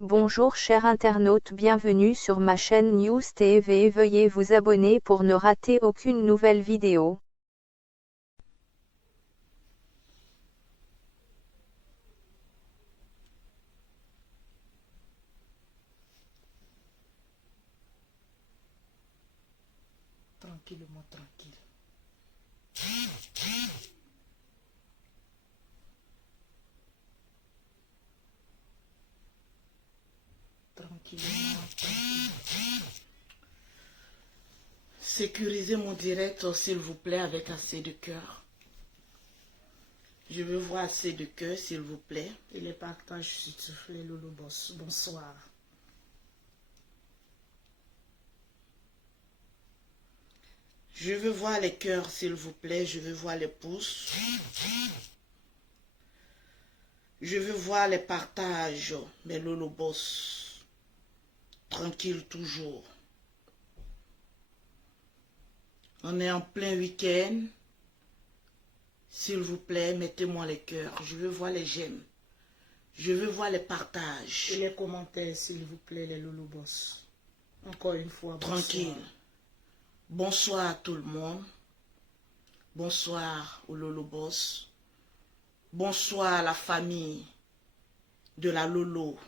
Bonjour chers internautes, bienvenue sur ma chaîne News TV. Veuillez vous abonner pour ne rater aucune nouvelle vidéo. Tranquillement, tranquille. Tranquillement, tranquille. Sécurisez mon direct, s'il vous plaît, avec assez de cœur. Je veux voir assez de cœur, s'il vous plaît. Et les partages s'il vous plaît, Lolo Boss. Bonsoir. Je veux voir les cœurs, s'il vous plaît. Je veux voir les pouces. Je veux voir les partages, mes Lolo Boss. Tranquille toujours. On est en plein week-end. S'il vous plaît, mettez-moi les cœurs. Je veux voir les j'aime. Je veux voir les partages. Et les commentaires, s'il vous plaît, les Lolo Boss. Encore une fois, bonsoir. Tranquille. Bonsoir à tout le monde. Bonsoir au Lolo Boss. Bonsoir à la famille de la Lolo.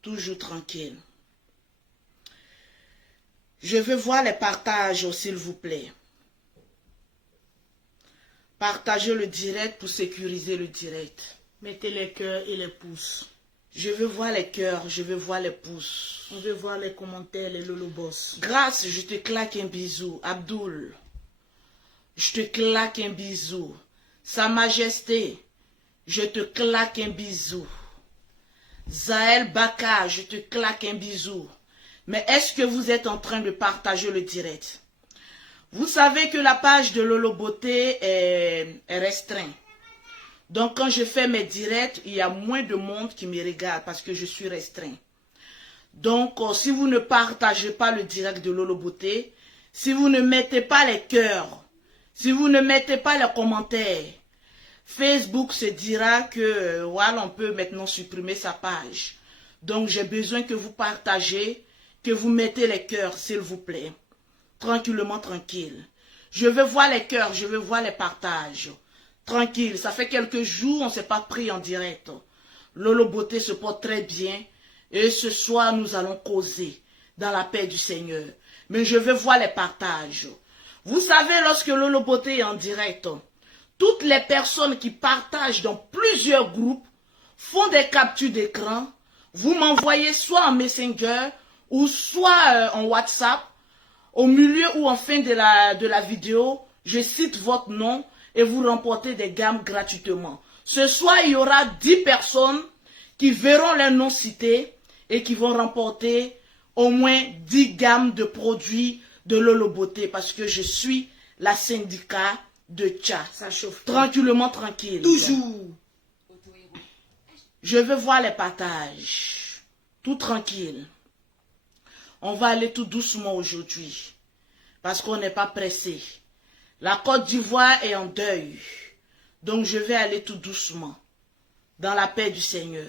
Toujours tranquille. Je veux voir les partages, s'il vous plaît. Partagez le direct pour sécuriser le direct. Mettez les cœurs et les pouces. Je veux voir les cœurs, je veux voir les pouces. On veut voir les commentaires, les Lolo Boss. Grâce, je te claque un bisou. Abdoul, je te claque un bisou. Sa Majesté, je te claque un bisou. Zaël Baka, je te claque un bisou. Mais est-ce que vous êtes en train de partager le direct? Vous savez que la page de Lolo Beauté est restreinte. Donc quand je fais mes directs, il y a moins de monde qui me regarde parce que je suis restreint. Donc si vous ne partagez pas le direct de Lolo Beauté, si vous ne mettez pas les cœurs, si vous ne mettez pas les commentaires, Facebook se dira que voilà, on peut maintenant supprimer sa page. Donc j'ai besoin que vous partagez, que vous mettez les cœurs, s'il vous plaît. Tranquillement, tranquille. Je veux voir les cœurs, je veux voir les partages. Tranquille, ça fait quelques jours, on ne s'est pas pris en direct. Lolo Beauté se porte très bien. Et ce soir, nous allons causer dans la paix du Seigneur. Mais je veux voir les partages. Vous savez, lorsque Lolo Beauté est en direct, toutes les personnes qui partagent dans plusieurs groupes font des captures d'écran. Vous m'envoyez soit en Messenger ou soit en WhatsApp. Au milieu ou en fin de la vidéo, je cite votre nom et vous remportez des gammes gratuitement. Ce soir, il y aura 10 personnes qui verront leurs noms cités et qui vont remporter au moins 10 gammes de produits de Lolo Beauté parce que je suis la syndicat de Tcha. Ça chauffe. Tranquillement, tranquille. Toujours. Je veux voir les partages. Tout tranquille. On va aller tout doucement aujourd'hui. Parce qu'on n'est pas pressé. La Côte d'Ivoire est en deuil. Donc je vais aller tout doucement. Dans la paix du Seigneur.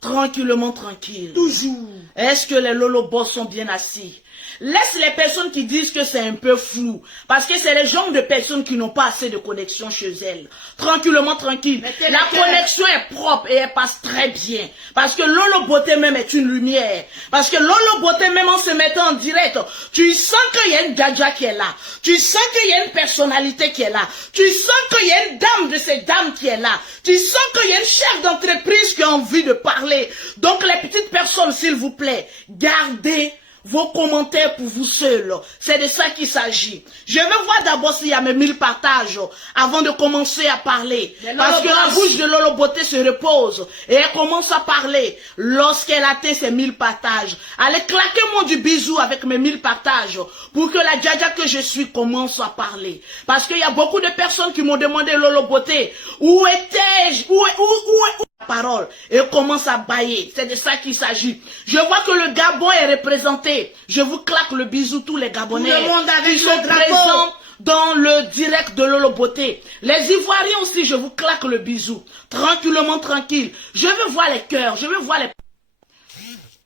Tranquillement, tranquille. Toujours. Est-ce que les Lolo Boss sont bien assis? Laisse les personnes qui disent que c'est un peu flou. Parce que c'est les genres de personnes qui n'ont pas assez de connexion chez elles. Tranquillement, tranquille. La connexion est propre et elle passe très bien. Parce que Lolo Beauté même est une lumière. Parce que Lolo Beauté même en se mettant en direct, tu sens qu'il y a une Djadja qui est là. Tu sens qu'il y a une personnalité qui est là. Tu sens qu'il y a une dame de ces dames qui est là. Tu sens qu'il y a une chef d'entreprise qui a envie de parler. Donc les petites personnes, s'il vous plaît, gardez vos commentaires pour vous seuls. C'est de ça qu'il s'agit. Je veux voir d'abord s'il y a mes 1000 partages avant de commencer à parler. Parce que la bouche de Lolo Beauté se repose et elle commence à parler lorsqu'elle atteint ses 1000 partages. Allez, claquez-moi du bisou avec mes 1000 partages pour que la Djadja que je suis commence à parler. Parce qu'il y a beaucoup de personnes qui m'ont demandé Lolo Beauté, où étais-je? parole et commence à bailler. C'est de ça qu'il s'agit. Je vois que le Gabon est représenté. Je vous claque le bisou, tous les Gabonais Tout le monde avec qui sont présents dans le direct de Lolo Beauté. Les Ivoiriens aussi, je vous claque le bisou. Tranquillement, tranquille. Je veux voir les cœurs, je veux voir les...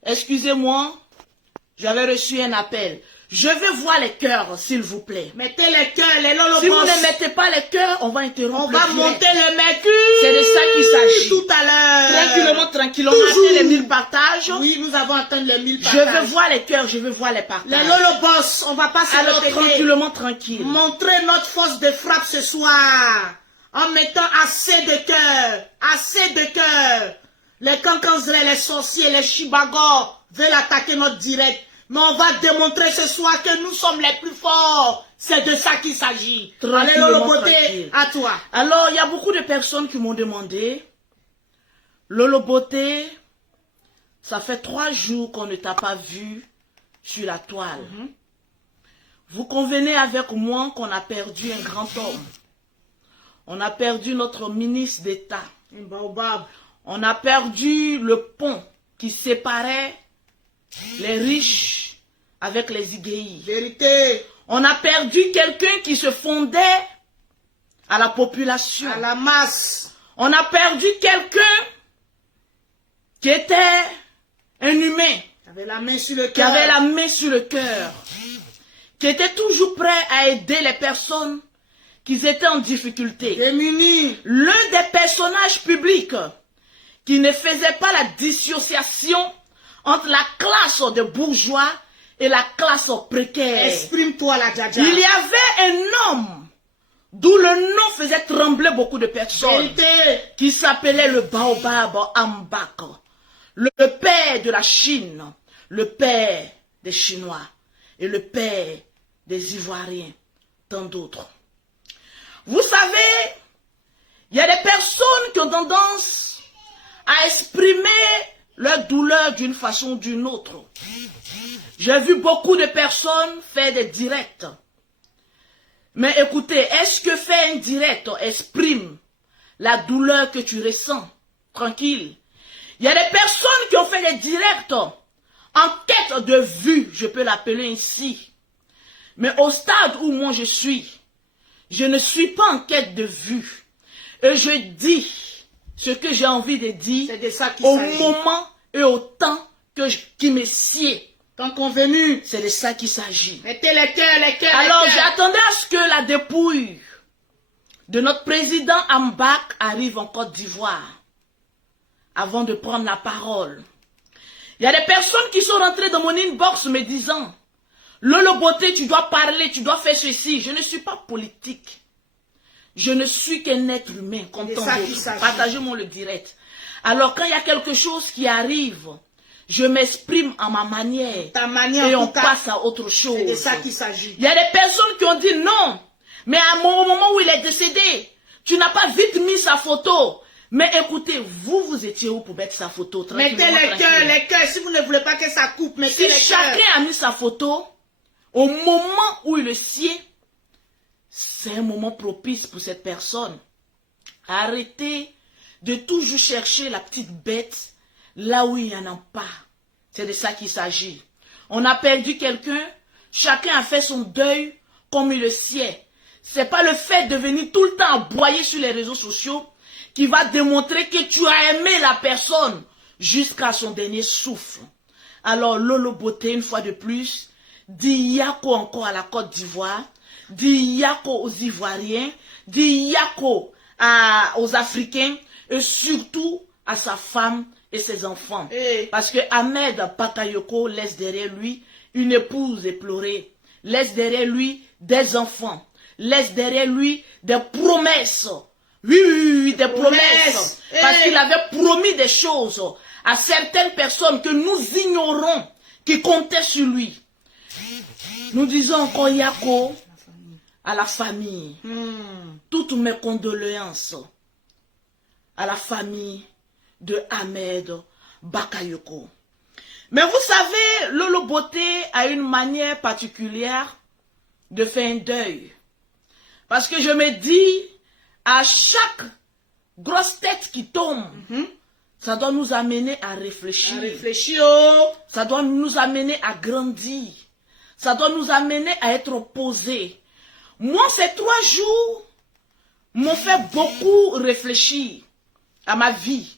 Excusez-moi, j'avais reçu un appel. Je veux voir les cœurs, s'il vous plaît. Mettez les cœurs, les lolobos. Si vous ne mettez pas les cœurs, on va interrompre. On va monter le mercure. C'est de ça qu'il s'agit. Tout à l'heure. Tranquillement, tranquillement. Toujours. Les 1000 partages. Oui, nous avons atteint les 1000 partages. Je veux voir les cœurs, je veux voir les partages. Les lolobos, on va pas se Alors, répéter. tranquillement, tranquille. Montrez notre force de frappe ce soir. En mettant assez de cœurs. Assez de cœurs. Les Kankanzre, les sorciers, les Chibagos veulent attaquer notre direct. Mais on va démontrer ce soir que nous sommes les plus forts. C'est de ça qu'il s'agit. Allez, Lolo Beauté, à toi. Alors, il y a beaucoup de personnes qui m'ont demandé, Lolo Beauté, ça fait 3 jours qu'on ne t'a pas vu sur la toile. Vous convenez avec moi qu'on a perdu un grand homme. On a perdu notre ministre d'État. Un baobab. On a perdu le pont qui séparait les riches avec les IGI. Vérité. On a perdu quelqu'un qui se fondait à la population. À la masse. On a perdu quelqu'un qui était un humain. Qui avait la main sur le cœur. Qui avait la main sur le cœur. Qui était toujours prêt à aider les personnes qui étaient en difficulté. Démunis. L'un des personnages publics qui ne faisait pas la dissociation entre la classe de bourgeois et la classe précaire. Exprime-toi la Djadja. Il y avait un homme d'où le nom faisait trembler beaucoup de personnes. Vérité. Qui s'appelait le Baobab Ambak. Le père de la Chine, le père des Chinois et le père des Ivoiriens, tant d'autres. Vous savez, il y a des personnes qui ont tendance à exprimer leur douleur d'une façon ou d'une autre. J'ai vu beaucoup de personnes faire des directs. Mais écoutez, est-ce que faire un direct exprime la douleur que tu ressens? Tranquille. Il y a des personnes qui ont fait des directs en quête de vue, je peux l'appeler ainsi. Mais au stade où moi je suis, je ne suis pas en quête de vue. Et je dis ce que j'ai envie de dire au moment et au temps qui me sied. Tant convenu. C'est de ça qu'il s'agit. Mettez les cœurs, les cœurs. Alors j'attendais à ce que la dépouille de notre président Ambak arrive en Côte d'Ivoire avant de prendre la parole. Il y a des personnes qui sont rentrées dans mon inbox me disant Lolo Beauté, tu dois parler, tu dois faire ceci. Je ne suis pas politique. Je ne suis qu'un être humain, comme tant d'autres. Partagez-moi le direct. Alors, quand il y a quelque chose qui arrive, je m'exprime à ma manière. Ta manière, et on passe à autre chose. C'est de ça qu'il s'agit. Il y a des personnes qui ont dit non. Mais au moment où il est décédé, tu n'as pas vite mis sa photo. Mais écoutez, vous étiez où pour mettre sa photo? Mettez les cœurs. Si vous ne voulez pas que ça coupe, mettez les cœurs. Si chacun a mis sa photo, au moment où il le sied, c'est un moment propice pour cette personne. Arrêtez de toujours chercher la petite bête là où il n'y en a pas. C'est de ça qu'il s'agit. On a perdu quelqu'un, chacun a fait son deuil comme il le sied. C'est pas le fait de venir tout le temps aboyer sur les réseaux sociaux qui va démontrer que tu as aimé la personne jusqu'à son dernier souffle. Alors Lolo Beauté, une fois de plus, dit Yako encore à la Côte d'Ivoire, dit Yako aux Ivoiriens, dit Yako aux Africains et surtout à sa femme et ses enfants. Parce que Ahmed Bakayoko laisse derrière lui une épouse éplorée, laisse derrière lui des enfants, laisse derrière lui des promesses. Oui, des promesses. Parce qu'il avait promis des choses à certaines personnes que nous ignorons, qui comptaient sur lui. Nous disons encore Yako à la famille. Toutes mes condoléances à la famille de Ahmed Bakayoko. Mais vous savez, Lolo Beauté a une manière particulière de faire un deuil. Parce que je me dis, à chaque grosse tête qui tombe, Ça doit nous amener à réfléchir. À réfléchir, oh. Ça doit nous amener à grandir. Ça doit nous amener à être posés. Moi, ces 3 jours m'ont fait beaucoup réfléchir à ma vie.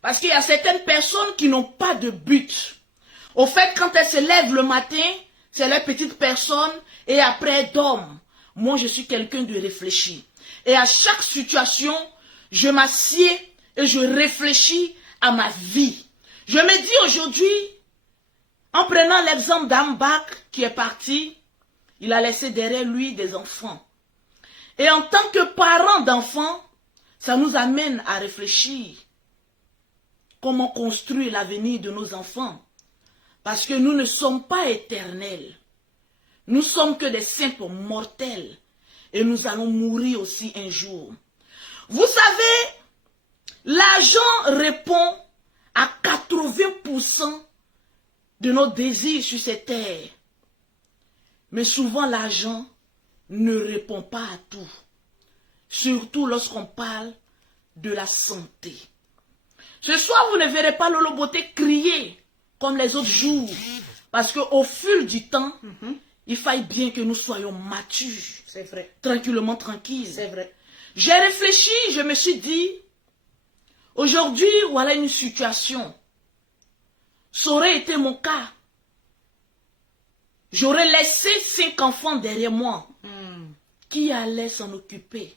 Parce qu'il y a certaines personnes qui n'ont pas de but. Au fait, quand elles se lèvent le matin, c'est les petites personnes et après elles dorment. Moi, je suis quelqu'un de réfléchi. Et à chaque situation, je m'assieds et je réfléchis à ma vie. Je me dis aujourd'hui, en prenant l'exemple d'Ambak qui est parti, il a laissé derrière lui des enfants. Et en tant que parents d'enfants, ça nous amène à réfléchir comment construire l'avenir de nos enfants. Parce que nous ne sommes pas éternels. Nous sommes que des simples mortels. Et nous allons mourir aussi un jour. Vous savez, l'argent répond à 80% de nos désirs sur cette terre. Mais souvent l'argent ne répond pas à tout. Surtout lorsqu'on parle de la santé. Ce soir, vous ne verrez pas Lolo Beauté crier comme les autres jours. Parce qu'au fil du temps, il faille bien que nous soyons matures. C'est vrai. Tranquillement, tranquilles. C'est vrai. J'ai réfléchi, je me suis dit, aujourd'hui, voilà une situation. Ça aurait été mon cas. J'aurais laissé 5 enfants derrière moi. Qui allait s'en occuper?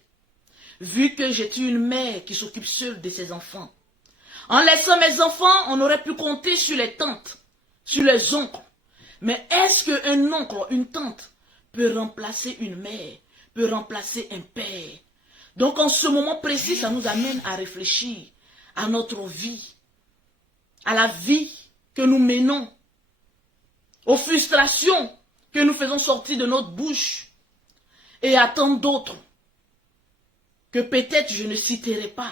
Vu que j'étais une mère qui s'occupe seule de ses enfants. En laissant mes enfants, on aurait pu compter sur les tantes, sur les oncles. Mais est-ce qu'un oncle, une tante, peut remplacer une mère, peut remplacer un père? Donc en ce moment précis, ça nous amène à réfléchir à notre vie, à la vie que nous menons, aux frustrations que nous faisons sortir de notre bouche, et à tant d'autres que peut-être je ne citerai pas.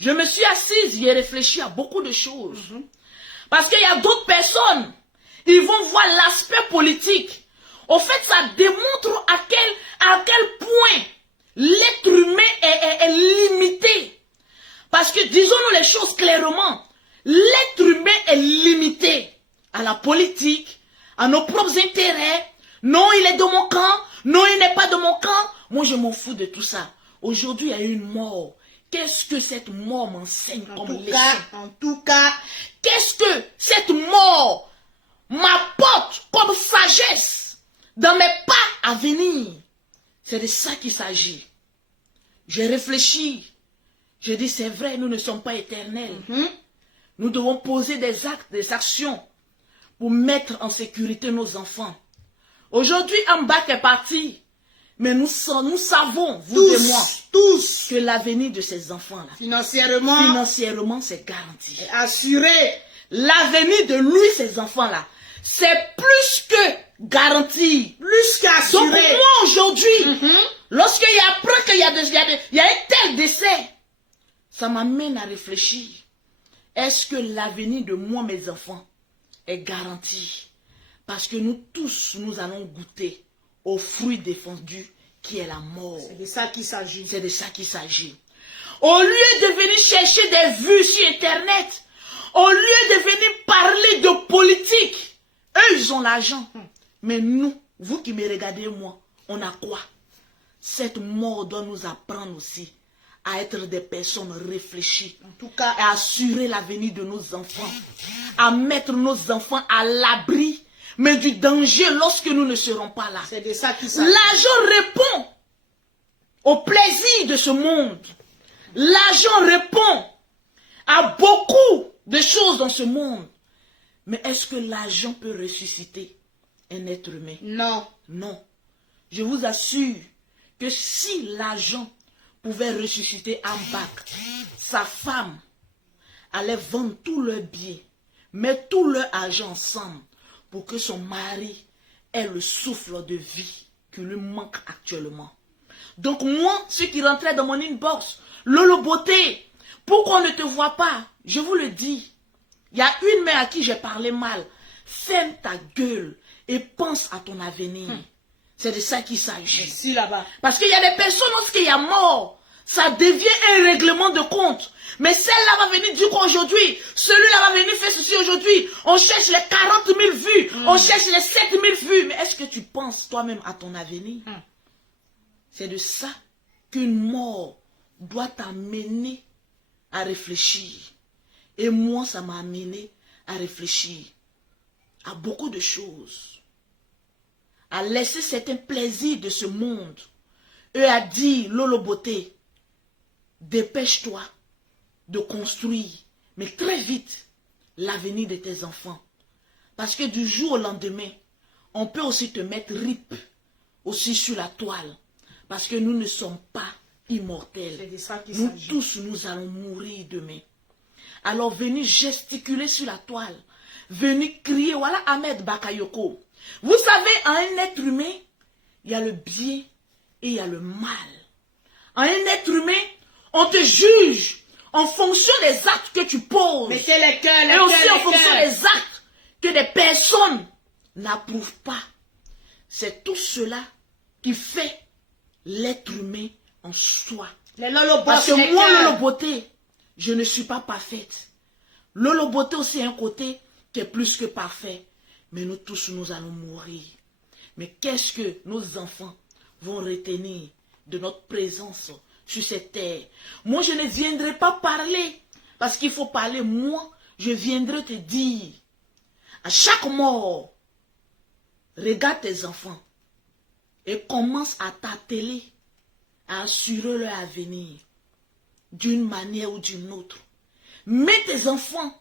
Je me suis assise, j'ai réfléchi à beaucoup de choses. Parce qu'il y a d'autres personnes, ils vont voir l'aspect politique. Au fait, ça démontre à quel point l'être humain est limité. Parce que, disons-nous les choses clairement, l'être humain est limité à la politique, à nos propres intérêts. Non, il est de mon camp. Non, il n'est pas de mon camp. Moi, je m'en fous de tout ça. Aujourd'hui, il y a une mort. Qu'est-ce que cette mort m'enseigne comme leçon? En tout cas, qu'est-ce que cette mort m'apporte comme sagesse dans mes pas à venir? C'est de ça qu'il s'agit. J'ai réfléchi. J'ai dit, c'est vrai, nous ne sommes pas éternels. Nous devons poser des actes, des actions pour mettre en sécurité nos enfants. Aujourd'hui, Ambak est parti. Mais nous savons, vous et moi, tous, que l'avenir de ces enfants-là, financièrement, c'est garanti. Assuré. L'avenir de lui, ces enfants-là, c'est plus que garanti. Plus qu'assuré. Donc moi, aujourd'hui, lorsqu'il apprend qu'il y a un tel décès, ça m'amène à réfléchir. Est-ce que l'avenir de moi, mes enfants, est garanti? Parce que nous tous, nous allons goûter au fruit défendu qui est la mort. C'est de ça qu'il s'agit. C'est de ça qu'il s'agit. Au lieu de venir chercher des vues sur Internet, au lieu de venir parler de politique, eux, ils ont l'argent. Mais nous, vous qui me regardez, moi, on a quoi? Cette mort doit nous apprendre aussi à être des personnes réfléchies. En tout cas, à assurer l'avenir de nos enfants. À mettre nos enfants à l'abri, mais du danger lorsque nous ne serons pas là. C'est de ça qu'il s'agit. L'argent répond au plaisir de ce monde. L'argent répond à beaucoup de choses dans ce monde. Mais est-ce que l'argent peut ressusciter un être humain? Non. Non. Je vous assure que si l'argent pouvait ressusciter Ambak, sa femme allait vendre tous leurs biens, mettre tout leur argent ensemble pour que son mari ait le souffle de vie qui lui manque actuellement. Donc moi, ceux qui rentraient dans mon inbox, Lolo Beauté, pourquoi on ne te voit pas? Je vous le dis, il y a une mère à qui j'ai parlé mal. Ferme ta gueule et pense à ton avenir. C'est de ça qu'il s'agit. Ici, là-bas. Parce qu'il y a des personnes, lorsqu'il y a mort, ça devient un règlement de compte. Mais celle-là va venir dire qu'aujourd'hui, celui-là va venir faire ceci aujourd'hui. On cherche les 40 000 vues, on cherche les 7 000 vues. Mais est-ce que tu penses toi-même à ton avenir? C'est de ça qu'une mort doit t'amener à réfléchir. Et moi, ça m'a amené à réfléchir à beaucoup de choses. À laisser certains plaisirs de ce monde. Et à dire, Lolo Beauté, dépêche-toi de construire, mais très vite, l'avenir de tes enfants. Parce que du jour au lendemain, on peut aussi te mettre rip aussi sur la toile. Parce que nous ne sommes pas immortels. C'est de ça qu'il Nous s'agit. tous, nous allons mourir demain. Alors venez gesticuler sur la toile. Venez crier, voilà Ahmed Bakayoko. Vous savez, en un être humain, il y a le bien et il y a le mal. En un être humain, on te juge en fonction des actes que tu poses. Mettez les cœurs, les Et cœurs, aussi en les fonction cœurs. des actes que des personnes n'approuvent pas. C'est tout cela qui fait l'être humain en soi. Les Lolo Parce Boss, que les moi, cœurs. Lolo Beauté, je ne suis pas parfaite. Lolo Beauté aussi a un côté qui est plus que parfait. Mais nous tous, nous allons mourir. Mais qu'est-ce que nos enfants vont retenir de notre présence sur cette terre? Moi, je ne viendrai pas parler. Parce qu'il faut parler. Moi, je viendrai te dire. À chaque mort, regarde tes enfants. Et commence à t'atteler à assurer leur avenir d'une manière ou d'une autre. Mets tes enfants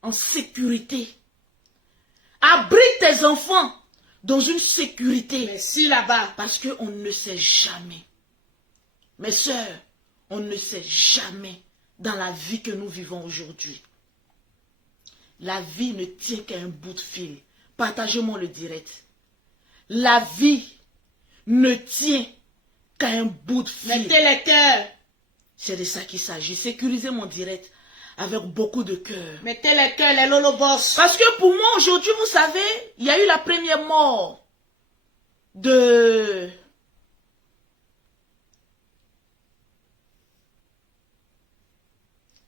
en sécurité. Abrite tes enfants dans une sécurité. Merci là-bas. Parce qu'on ne sait jamais. Mes sœurs, on ne sait jamais dans la vie que nous vivons aujourd'hui. La vie ne tient qu'à un bout de fil. Partagez-moi le direct. La vie ne tient qu'à un bout de fil. Mettez les cœurs. C'est de ça qu'il s'agit. Sécuriser mon direct avec beaucoup de cœur. Mettez les cœurs, les Lolo Boss. Parce que pour moi, aujourd'hui, vous savez, il y a eu la première mort de...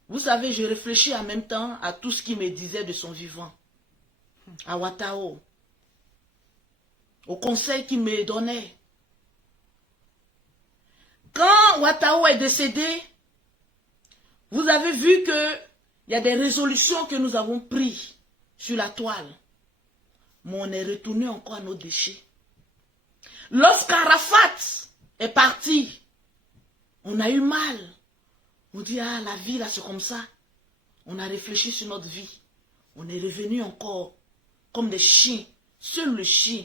Vous savez, je réfléchis en même temps à tout ce qu'il me disait de son vivant. À Watao. Au conseil qu'il me donnait. Quand Watao est décédé, vous avez vu que il y a des résolutions que nous avons prises sur la toile. Mais on est retourné encore à nos déchets. Lorsqu'Arafat est parti, on a eu mal. On dit, ah, la vie là, c'est comme ça. On a réfléchi sur notre vie. On est revenu encore comme des chiens. Seul le chien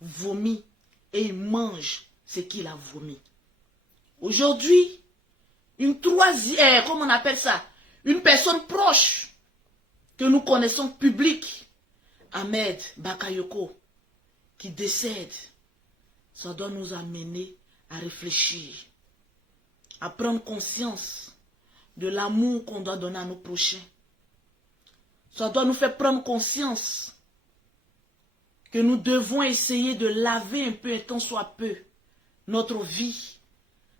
vomit et il mange ce qu'il a vomi. Aujourd'hui, une troisième, comment on appelle ça? Une personne proche que nous connaissons public, Ahmed Bakayoko, qui décède, ça doit nous amener à réfléchir, à prendre conscience de l'amour qu'on doit donner à nos prochains. Ça doit nous faire prendre conscience que nous devons essayer de laver un peu, et tant soit peu, notre vie,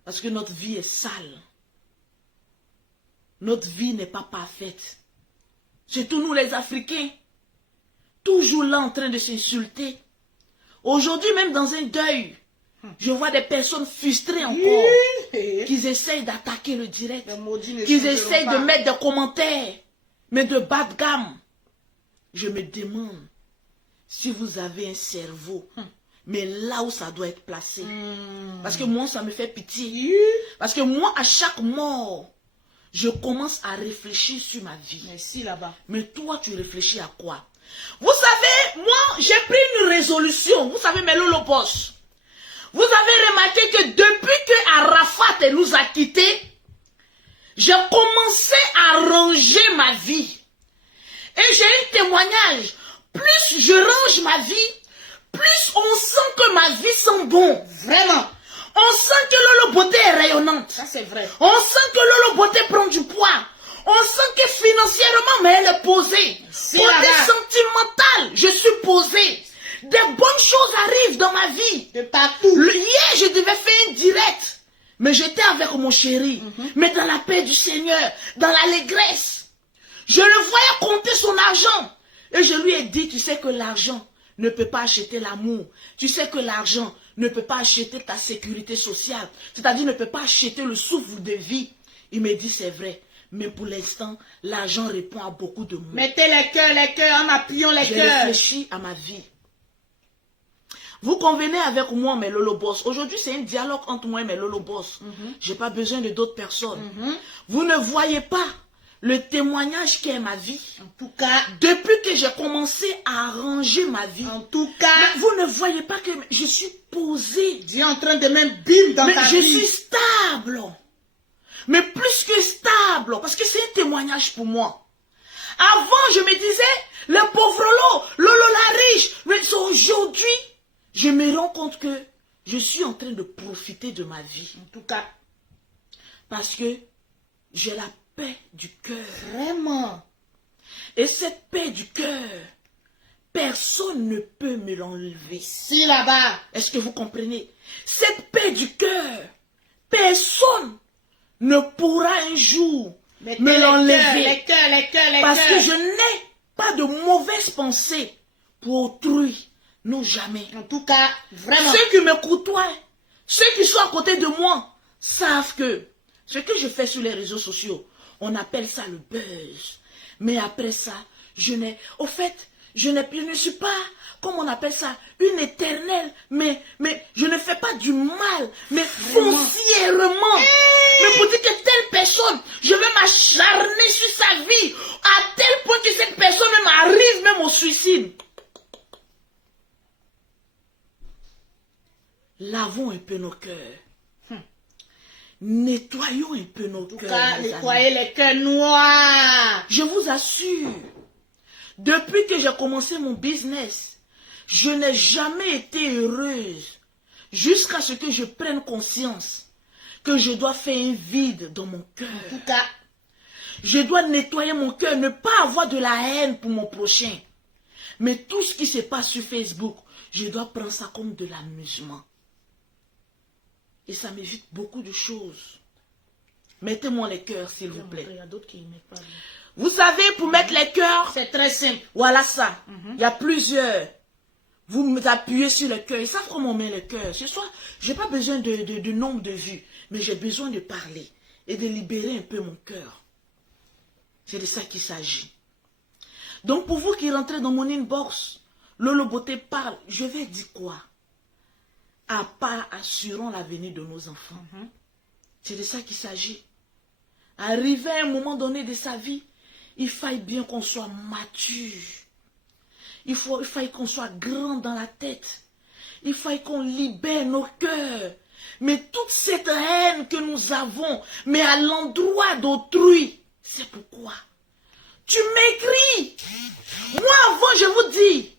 parce que notre vie est sale. Notre vie n'est pas parfaite. Surtout nous les Africains, toujours là en train de s'insulter. Aujourd'hui, même dans un deuil, je vois des personnes frustrées encore, qui essayent d'attaquer le direct, qui essayent de mettre des commentaires, mais de bas de gamme. Je me demande si vous avez un cerveau, mais là où ça doit être placé. Parce que moi, ça me fait pitié. Parce que moi, à chaque mort, je commence à réfléchir sur ma vie. Merci là-bas. Mais toi, tu réfléchis à quoi? Vous savez, moi, j'ai pris une résolution. Vous savez, mes Lolo Boss. Vous avez remarqué que depuis que Arafat nous a quittés, j'ai commencé à ranger ma vie. Et j'ai un témoignage. Plus je range ma vie, plus on sent que ma vie sent bon. Vraiment. On sent que Lolo Beauté est rayonnante. Ça, c'est vrai. On sent que Lolo Beauté prend du poids. On sent que financièrement, mais elle est posée. C'est Côté là-bas. sentimental, je suis posée. Des bonnes choses arrivent dans ma vie. De partout. Hier, je devais faire un direct. Mais j'étais avec mon chéri, mais dans la paix du Seigneur, dans l'allégresse. Je le voyais compter son argent. Et je lui ai dit, tu sais que l'argent ne peut pas acheter l'amour. Tu sais que l'argent ne peut pas acheter ta sécurité sociale. C'est-à-dire ne peut pas acheter le souffle de vie. Il me dit, c'est vrai. Mais pour l'instant, l'argent répond à beaucoup de mots. Mettez les cœurs, en appuyant les J'ai cœurs. réfléchi à ma vie. Vous convenez avec moi, mes Lolo Boss. Aujourd'hui, c'est un dialogue entre moi et mes Lolo Boss. Je n'ai pas besoin de d'autres personnes. Vous ne voyez pas le témoignage qu'est ma vie. En tout cas, Depuis que j'ai commencé à arranger ma vie. en tout cas, Mais vous ne voyez pas que je suis posée. Dieu est en train de même bim dans Mais ta je vie. suis stable. Mais plus que stable. Parce que c'est un témoignage pour moi. Avant, je me disais, le pauvre Lolo la riche. Mais aujourd'hui, je me rends compte que je suis en train de profiter de ma vie. En tout cas, Parce que j'ai la paix du cœur. vraiment. Et cette paix du cœur, personne ne peut me l'enlever. Si là-bas, Est-ce que vous comprenez? Cette paix du cœur, personne ne pourra un jour mettez me les l'enlever. cœurs. Parce que je n'ai pas de mauvaises pensées pour autrui. Non, jamais. En tout cas, vraiment. Ceux qui me côtoient, ceux qui sont à côté de moi, savent que ce que je fais sur les réseaux sociaux, on appelle ça le buzz. Mais après ça, je ne suis pas, comment on appelle ça, une éternelle, mais je ne fais pas du mal, mais foncièrement. Mais pour dire que telle personne, je vais m'acharner sur sa vie, à tel point que cette personne même arrive même au suicide. Lavons un peu nos cœurs. Nettoyons un peu nos En tout cœurs. cas, mes nettoyez amis. les cœurs noirs. Je vous assure, depuis que j'ai commencé mon business, je n'ai jamais été heureuse jusqu'à ce que je prenne conscience que je dois faire un vide dans mon cœur. En tout cas, Je dois nettoyer mon cœur, ne pas avoir de la haine pour mon prochain. Mais tout ce qui se passe sur Facebook, je dois prendre ça comme de l'amusement. Et ça m'évite beaucoup de choses. Mettez-moi les cœurs, s'il vous plaît. il y a d'autres qui n'aiment pas. Vous savez, pour mettre les cœurs, C'est très simple. voilà ça. Il y a plusieurs. Vous m'appuyez sur le cœur. Ils savent comment on met le cœur. Ce soir, je n'ai pas besoin de nombre de vues, mais j'ai besoin de parler et de libérer un peu mon cœur. C'est de ça qu'il s'agit. Donc, pour vous qui rentrez dans mon inbox, Lolo Beauté parle, je vais dire quoi? À part assurant l'avenir de nos enfants. C'est de ça qu'il s'agit. Arrivé à un moment donné de sa vie, il faille bien qu'on soit mature. Il faille qu'on soit grand dans la tête. Il faille qu'on libère nos cœurs. Mais toute cette haine que nous avons, mais à l'endroit d'autrui, c'est pourquoi tu m'écris. Moi avant, je vous dis,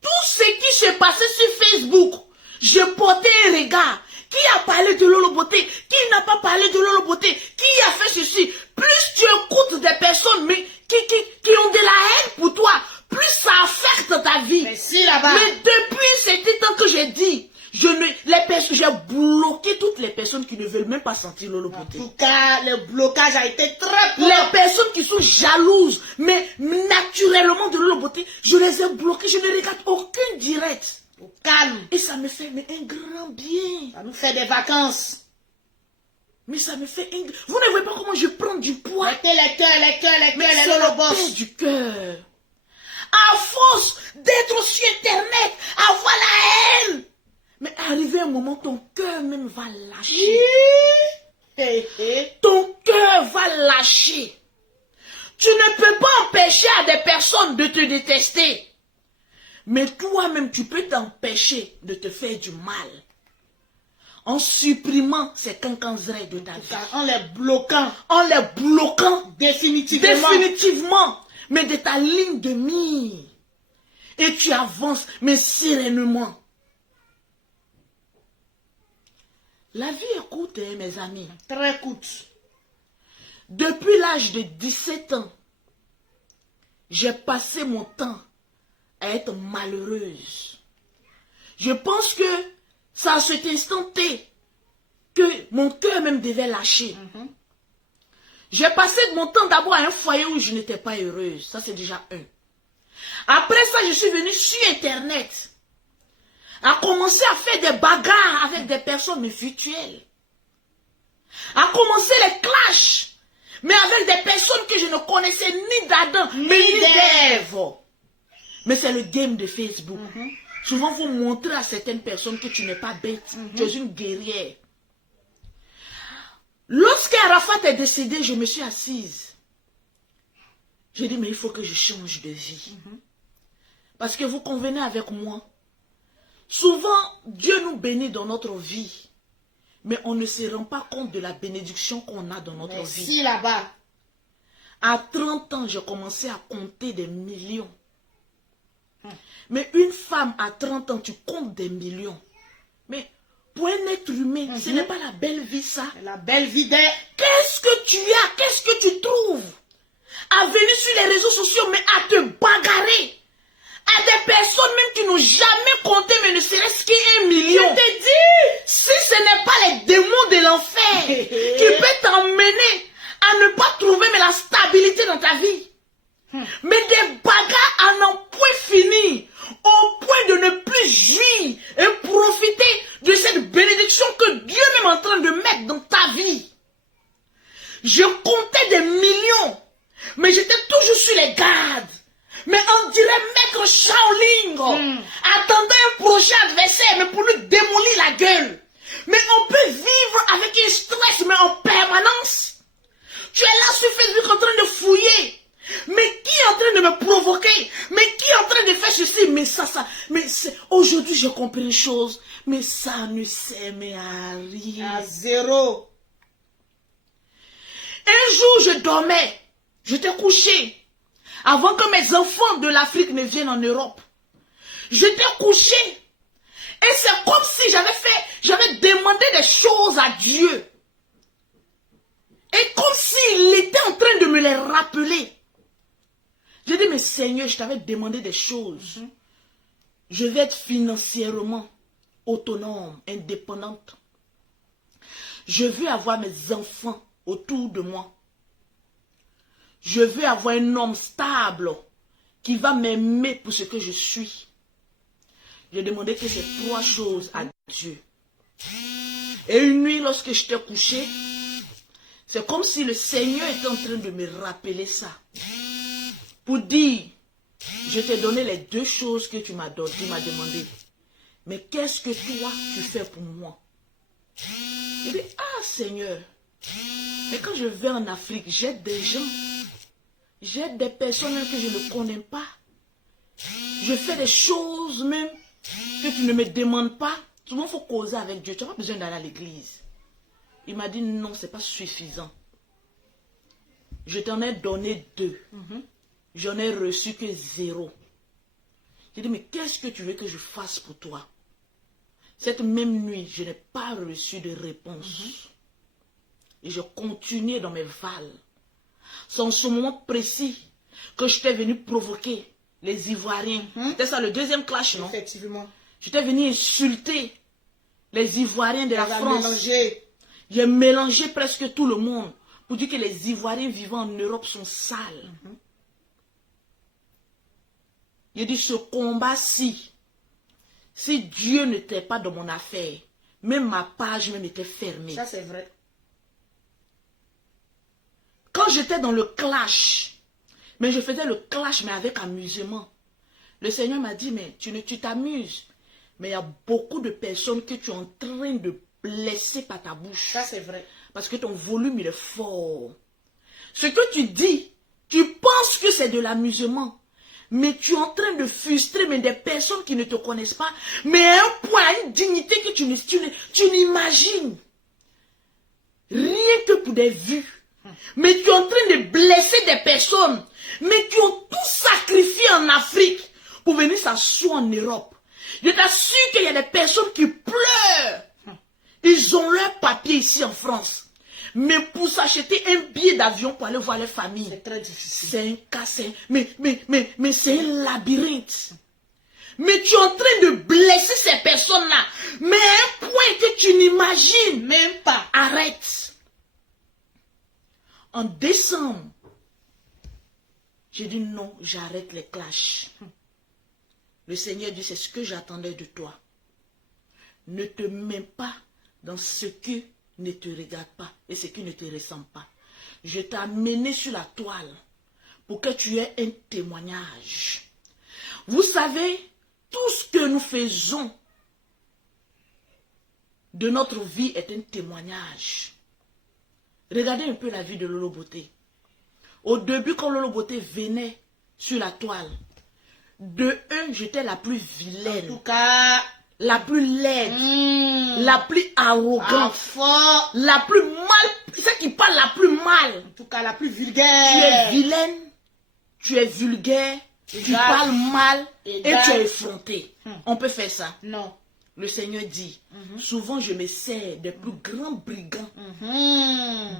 tout ce qui s'est passé sur Facebook, je portais un regard. Qui a parlé de Lolo Beauté? Qui n'a pas parlé de Lolo Beauté? Qui a fait ceci? Plus tu écoutes des personnes mais qui ont de la haine pour toi, plus ça affecte ta vie. Mais si là-bas. Mais depuis cet temps que j'ai dit, j'ai bloqué toutes les personnes qui ne veulent même pas sentir Lolo En Beauté. tout cas, le blocage a été très fort. Les personnes qui sont jalouses, mais naturellement de Lolo Beauté, je les ai bloquées, je ne regarde aucun direct. Au calme. Et ça me fait un grand bien. Ça nous fait des vacances. Mais ça me fait un... Vous ne voyez pas comment je prends du poids. Mettez les cœurs, Mais les c'est la Lolo paix Boss. du cœur. À force d'être sur Internet, avoir la haine. Mais arrivé un moment, ton cœur même va lâcher. Ton cœur va lâcher. Tu ne peux pas empêcher à des personnes de te détester. Mais toi-même, tu peux t'empêcher de te faire du mal. En supprimant ces cancanserais de ta vie. En les bloquant. En les bloquant Définitivement. définitivement, mais de ta ligne de mire. Et tu avances, mais sereinement. La vie est courte, hein, mes amis. Très courte. Depuis l'âge de 17 ans, j'ai passé mon temps à être malheureuse. Je pense que c'est à cet instant T que mon cœur même devait lâcher. J'ai passé mon temps d'abord à un foyer où je n'étais pas heureuse. Ça, c'est déjà un. Après ça, je suis venue sur Internet. À commencer à faire des bagarres avec des personnes virtuelles. À commencer les clashs. Mais avec des personnes que je ne connaissais ni d'Adam, ni d'Ève. Mais c'est le game de Facebook. Souvent, vous montrez à certaines personnes que tu n'es pas bête. Tu es une guerrière. Lorsqu'Arafat est décédé, je me suis assise. J'ai dit, mais il faut que je change de vie. Parce que vous convenez avec moi. Souvent, Dieu nous bénit dans notre vie. Mais on ne se rend pas compte de la bénédiction qu'on a dans notre vie. Si là-bas. À 30 ans, j'ai commencé à compter des millions. Mais une femme à 30 ans, tu comptes des millions. Mais pour un être humain, ce n'est pas la belle vie ça. La belle vie des... Qu'est-ce que tu as? Qu'est-ce que tu trouves? À venir sur les réseaux sociaux, mais à te bagarrer. À des personnes même qui n'ont jamais compté, mais ne serait-ce qu'un million. Je te dis, si ce n'est pas les démons de l'enfer qui peuvent t'emmener à ne pas trouver mais la stabilité dans ta vie. Mais des bagarres à n'en point fini, au point de ne plus jouir et profiter de cette bénédiction que Dieu même est en train de mettre dans ta vie. Je comptais des millions, mais j'étais toujours sur les gardes. Mais on dirait maître Shaolin, attendant un prochain adversaire, mais pour lui démolir la gueule. Mais on peut vivre avec un stress, mais en permanence. Tu es là sur Facebook en train de fouiller. Mais qui est en train de me provoquer? Mais qui est en train de faire ceci? Mais ça, mais aujourd'hui j'ai compris une chose. Mais ça ne sert mais à rien. à zéro. Un jour je dormais, j'étais couché. Avant que mes enfants de l'Afrique ne viennent en Europe. J'étais couché. Et c'est comme si j'avais demandé des choses à Dieu. Et comme s'il était en train de me les rappeler. J'ai dit, mais Seigneur, je t'avais demandé des choses. Je vais être financièrement autonome, indépendante. Je veux avoir mes enfants autour de moi. Je veux avoir un homme stable qui va m'aimer pour ce que je suis. J'ai demandé que ces 3 choses à Dieu. Et une nuit, lorsque j'étais couché, c'est comme si le Seigneur était en train de me rappeler ça. Pour dire, je t'ai donné les 2 choses que tu m'as demandé. Mais qu'est-ce que toi, tu fais pour moi? Je dis, ah Seigneur, mais quand je vais en Afrique, j'aide des gens. J'aide des personnes que je ne connais pas. Je fais des choses même que tu ne me demandes pas. Souvent, il faut causer avec Dieu. Tu n'as pas besoin d'aller à l'église. Il m'a dit non, ce n'est pas suffisant. Je t'en ai donné 2. J'en ai reçu que 0. J'ai dit, mais qu'est-ce que tu veux que je fasse pour toi? Cette même nuit, je n'ai pas reçu de réponse. Et je continuais dans mes vals. C'est en ce moment précis que j'étais venu provoquer les Ivoiriens. C'était ça le 2e clash, non? Effectivement. J'étais venu insulter les Ivoiriens de la France. J'ai mélangé presque tout le monde pour dire que les Ivoiriens vivant en Europe sont sales. J'ai dit, ce combat-ci, si Dieu n'était pas dans mon affaire, même ma page même était fermée. Ça, c'est vrai. Quand j'étais dans le clash, mais je faisais le clash, mais avec amusement. Le Seigneur m'a dit, mais tu t'amuses. Mais il y a beaucoup de personnes que tu es en train de blesser par ta bouche. Ça, c'est vrai. Parce que ton volume, il est fort. Ce que tu dis, tu penses que c'est de l'amusement. Mais tu es en train de frustrer mais des personnes qui ne te connaissent pas. Mais à un point, à une dignité que tu n'imagines. Rien que pour des vues. Mais tu es en train de blesser des personnes. Mais qui ont tout sacrifié en Afrique pour venir s'asseoir en Europe. Je t'assure qu'il y a des personnes qui pleurent. Ils ont leur papier ici en France. Mais pour s'acheter un billet d'avion pour aller voir les familles, c'est très difficile. C'est un cas, mais c'est un labyrinthe. Mais tu es en train de blesser ces personnes-là. Mais à un point que tu n'imagines même pas. Arrête. En décembre, j'ai dit non, j'arrête les clashs. Le Seigneur dit, c'est ce que j'attendais de toi. Ne te mets pas dans ce qui ne te regarde pas et ce qui ne te ressemble pas. Je t'ai amené sur la toile pour que tu aies un témoignage. Vous savez, tout ce que nous faisons de notre vie est un témoignage. Regardez un peu la vie de Lolo Beauté. Au début, quand Lolo Beauté venait sur la toile, de un, j'étais la plus vilaine. En tout cas, la plus laide, la plus arrogante, la plus mal, celle qui parle la plus mal. En tout cas, la plus vulgaire. Tu es vilaine, tu es vulgaire, tu parles mal et tu es effrontée. On peut faire ça? Non. Le Seigneur dit, souvent je me sers des plus grands brigands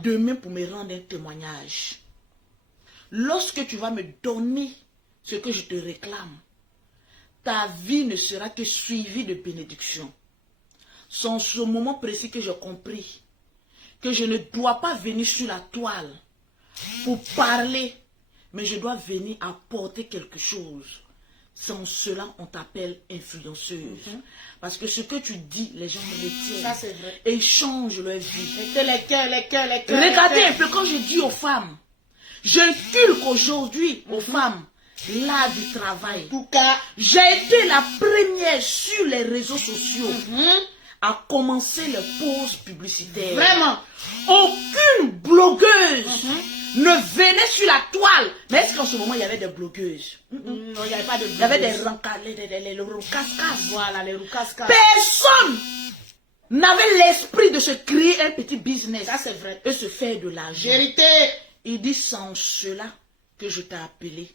demain pour me rendre un témoignage. Lorsque tu vas me donner ce que je te réclame, ta vie ne sera que suivie de bénédictions. C'est en ce moment précis que j'ai compris que je ne dois pas venir sur la toile pour parler, mais je dois venir apporter quelque chose. Sans cela, on t'appelle influenceuse. Parce que ce que tu dis, les gens retiennent. Ça, c'est vrai. Et ils changent leur vie. Les cœurs. Regardez un peu quand je dis aux femmes. J'inculque aujourd'hui aux femmes l'art du travail. En tout cas, j'ai été la première sur les réseaux sociaux à commencer les pauses publicitaires. Vraiment. Aucune blogueuse ne venait sur la toile. Mais est-ce qu'en ce moment, il y avait des blogueuses? Non, il n'y avait pas de blogueuses. Il y avait des roucascas. Voilà, les roucascas. Personne n'avait l'esprit de se créer un petit business. Ça, c'est vrai. Et se faire de l'argent. Vérité. Il dit, sans cela que je t'ai appelé.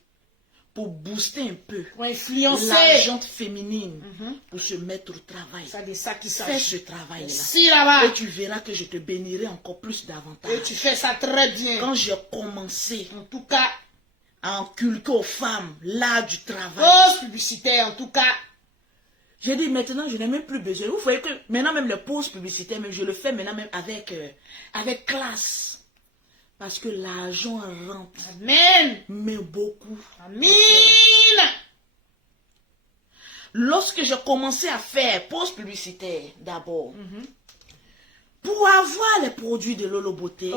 Pour booster un peu. Pour influencer la gente féminine. Pour se mettre au travail. Ça, de ça qui s'agit. Fais ce travail-là. Si là-bas. Et tu verras que je te bénirai encore plus davantage. Et tu fais ça très bien. Quand j'ai commencé, en tout cas, à inculquer aux femmes l'art du travail. Pause publicitaire, en tout cas. J'ai dit maintenant, je n'ai même plus besoin. Vous voyez que maintenant même les pauses publicitaires, même je le fais maintenant même avec classe. Parce que l'argent rentre. Amen. Mais beaucoup. Amen. Lorsque j'ai commencé à faire pause publicitaire d'abord, pour avoir les produits de Lolo Beauté,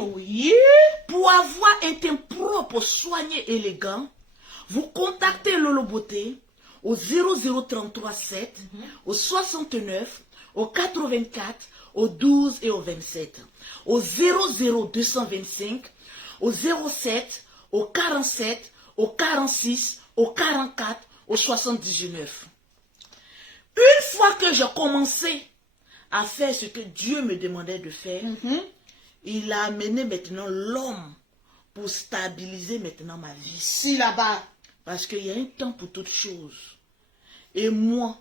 pour avoir un teint propre, soigné, élégant, vous contactez Lolo Beauté au 00337, au 69, au 84, au 12 et au 27, au 00225, au 07, au 47, au 46, au 44, au 79. Une fois que j'ai commencé à faire ce que Dieu me demandait de faire, il a amené maintenant l'homme pour stabiliser maintenant ma vie. Si là-bas. Parce qu'il y a un temps pour toutes choses. Et moi,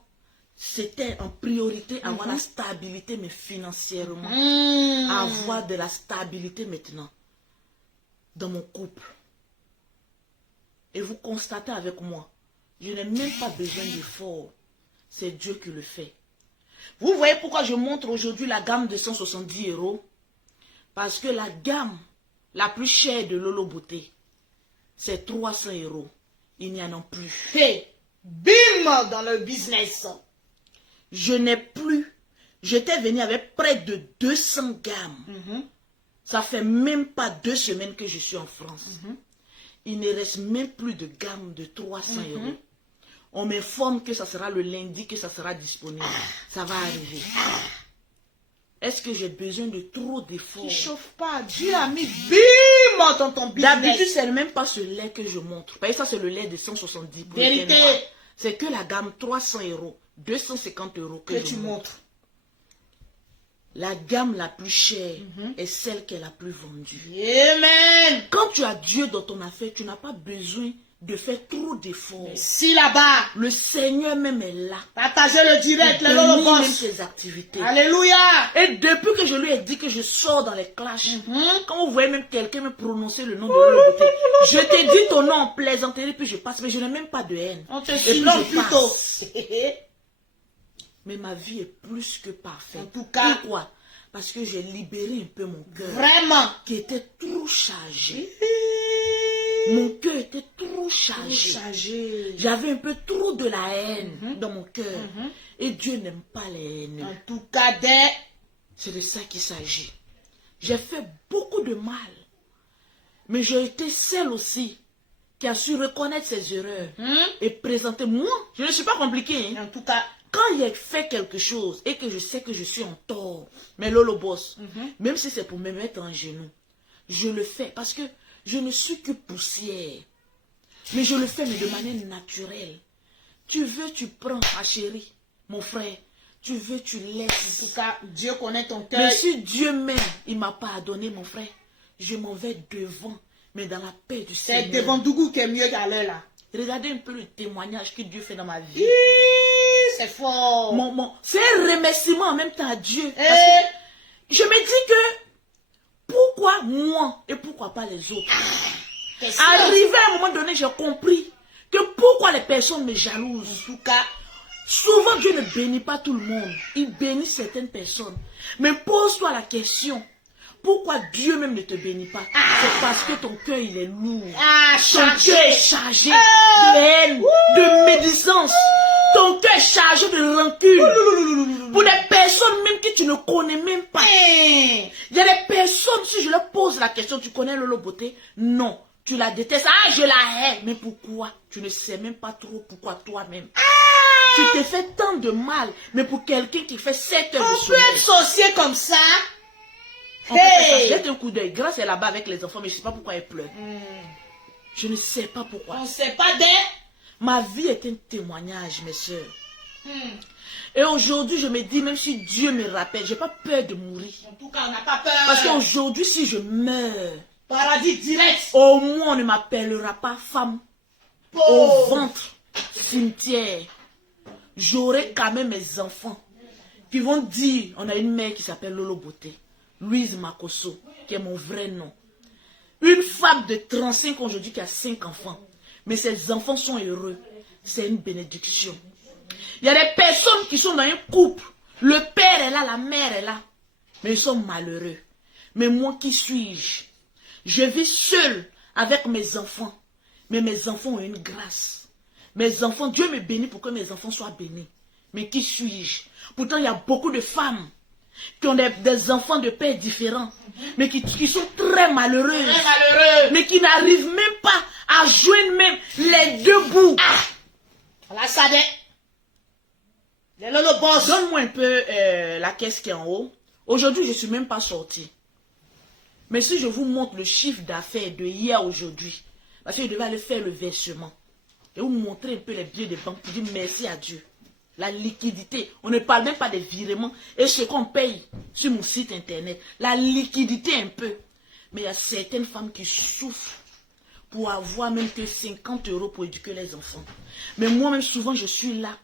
c'était en priorité avoir la stabilité, mais financièrement. Avoir de la stabilité maintenant dans mon couple. Et vous constatez avec moi, je n'ai même pas besoin d'effort. C'est Dieu qui le fait. Vous voyez pourquoi je montre aujourd'hui la gamme de 170 €? Parce que la gamme la plus chère de Lolo Beauté, c'est 300 €. Il n'y en a plus. Hey, bim dans le business. Je n'ai plus. J'étais venu avec près de 200 gammes. Ça fait même pas 2 semaines que je suis en France. Il ne reste même plus de gamme de 300 €. On m'informe que ça sera le lundi, que ça sera disponible. Ça va arriver. Est-ce que j'ai besoin de trop d'efforts? Ne chauffe pas. Dieu a mis bim dans ton business. D'habitude, c'est même pas ce lait que je montre. Parce que ça, c'est le lait de 170 €. Vérité. C'est que la gamme 300 €, 250 € que tu montres. La gamme la plus chère est celle qui est la plus vendue. Amen. Quand tu as Dieu dans ton affaire, tu n'as pas besoin de faire trop d'efforts. Si là-bas, Le Seigneur même est là. partagez le direct, Il le bénit Lolo même Boss. tes activités. Alléluia. Et depuis que je lui ai dit que je sors dans les clashs, quand vous voyez même quelqu'un me prononcer le nom de Lolo Beauté, je t'ai dit ton nom en plaisanterie, puis je passe, mais je n'ai même pas de haine. On te Et puis signale je plutôt. passe. Mais ma vie est plus que parfaite. En tout cas. Pourquoi? Parce que j'ai libéré un peu mon cœur. Vraiment. Qui était trop chargé. Mon cœur était trop chargé. J'avais un peu trop de la haine dans mon cœur. Et Dieu n'aime pas les haineux. En tout cas, C'est de ça qu'il s'agit. J'ai fait beaucoup de mal. Mais j'ai été celle aussi qui a su reconnaître ses erreurs et présenter moi. Je ne suis pas compliqué. en tout cas, Quand il fait quelque chose et que je sais que je suis en tort, mais Lolo Boss, même si c'est pour me mettre en genoux, je le fais parce que je ne suis que poussière. Mais je le fais mais de manière naturelle. Tu veux, tu prends, ma chérie, mon frère. Tu veux, tu laisses. en tout cas, Dieu connaît ton cœur. Mais si Dieu même, il ne m'a pas donné, mon frère, je m'en vais devant, mais dans la paix du C'est Seigneur. devant Dougou qui est mieux qu'à l'heure là. Regardez un peu le témoignage que Dieu fait dans ma vie. C'est fort. C'est un remerciement en même temps à Dieu. Eh, Parce que je me dis que pourquoi moi et pourquoi pas les autres? qu'est-ce que- Arrivé à un moment donné, j'ai compris que pourquoi les personnes me jalousent. En tout cas, Souvent Dieu ne bénit pas tout le monde. Il bénit certaines personnes. Mais pose-toi la question. Pourquoi Dieu même ne te bénit pas? C'est parce que ton cœur il est lourd. ah, Ton cœur est chargé. chargé de haine, de médisance. Ton cœur est chargé de rancune. Pour des personnes même que tu ne connais même pas. Eh, Il y a des personnes, si je leur pose la question, tu connais Lolo Beauté? Non. Tu la détestes. Ah, je la hais. Mais pourquoi? Tu ne sais même pas trop pourquoi toi-même. Tu t'es fait tant de mal. Mais pour quelqu'un qui fait 7 heures de on peut être sommeil. sorcier comme ça. On peut faire ça. Hey. Jette un coup d'œil. Grâce est là-bas avec les enfants, mais je ne sais pas pourquoi elle pleure. Je ne sais pas pourquoi. On ne sait pas des... Ma vie est un témoignage, mes soeurs. Et aujourd'hui, je me dis, même si Dieu me rappelle, je n'ai pas peur de mourir. En tout cas, on n'a pas peur. Parce qu'aujourd'hui, si je meurs, Paradis direct. au moins on ne m'appellera pas femme au Oh. ventre, cimetière. J'aurai quand même mes enfants qui vont dire, on a une mère qui s'appelle Lolo Beauté, Louise Makosso, qui est mon vrai nom. Une femme de 35 ans aujourd'hui qui a 5 enfants. Mais ses enfants sont heureux. C'est une bénédiction. Il y a des personnes qui sont dans un couple. Le père est là, la mère est là. Mais ils sont malheureux. Mais moi, qui suis-je? Je vis seul avec mes enfants. Mais mes enfants ont une grâce. Mes enfants, Dieu me bénit pour que mes enfants soient bénis. Mais qui suis-je? Pourtant, il y a beaucoup de femmes qui ont des enfants de pères différents. Mais qui sont très malheureuses. Très malheureux. Mais qui n'arrivent même pas à joindre même les deux bouts. Voilà ça des... Les Lolo Boss. Donne-moi un peu la caisse qui est en haut. Aujourd'hui, je ne suis même pas sortie. Mais si je vous montre le chiffre d'affaires de hier à aujourd'hui, parce que je devais aller faire le versement, et vous montrer un peu les billets de banque pour dire merci à Dieu. La liquidité, on ne parle même pas des virements et ce qu'on paye sur mon site internet. La liquidité un peu. Mais il y a certaines femmes qui souffrent pour avoir même que 50 € pour éduquer les enfants. Mais moi-même, souvent, je suis là.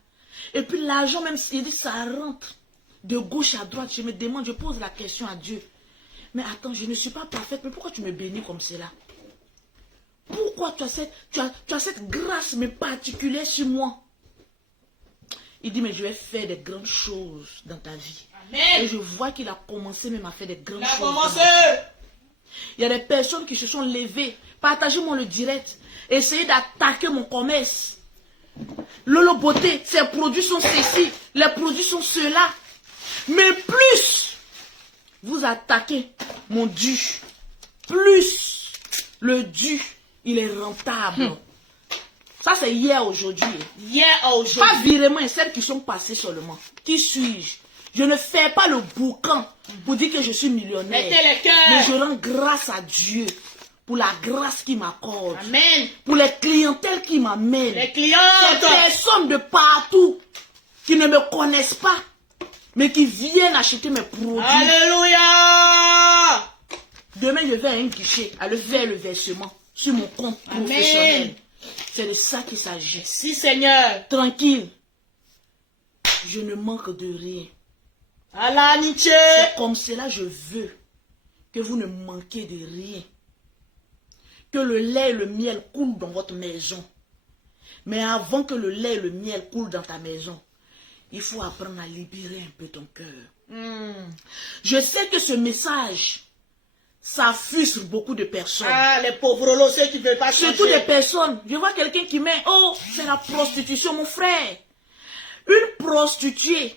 Et puis l'argent, même s'il dit ça rentre de gauche à droite, je me demande, je pose la question à Dieu. Mais attends, je ne suis pas parfaite, mais pourquoi tu me bénis comme cela? Pourquoi tu as cette grâce mais particulière sur moi? Il dit, mais je vais faire des grandes choses dans ta vie. Amen. Et je vois qu'il a commencé même à faire des grandes Il a choses. dans commencé. ma vie. Il y a des personnes qui se sont levées. Partagez-moi le direct. Essayez d'attaquer mon commerce. Lolo Beauté, ses produits sont ceci, les produits sont cela. Mais plus vous attaquez mon dû, plus le dû, il est rentable. Ça, c'est hier, aujourd'hui. Hier à aujourd'hui. Pas virement, celles qui sont passées seulement. Qui suis-je? Je ne fais pas le boucan pour dire que je suis millionnaire. Mettez les cœurs. Mais je rends grâce à Dieu pour la grâce qu'il m'accorde. Amen. Pour les clientèles qu'il m'amène. Les clients. Ces personnes de partout qui ne me connaissent pas, mais qui viennent acheter mes produits. Alléluia. Demain, je vais à un guichet, à le faire le versement sur mon compte professionnel. C'est de ça qu'il s'agit. Si, Seigneur. Tranquille. Je ne manque de rien. Allah Nietzsche. C'est comme cela je veux que vous ne manquiez de rien. Que le lait et le miel coulent dans votre maison. Mais avant que le lait et le miel coulent dans ta maison, il faut apprendre à libérer un peu ton cœur. Je sais que ce message, ça frustre beaucoup de personnes. Ah, les pauvres lots, ceux qui ne veulent pas changer. Surtout des personnes. Je vois quelqu'un qui met, oh, c'est la prostitution, mon frère. Une prostituée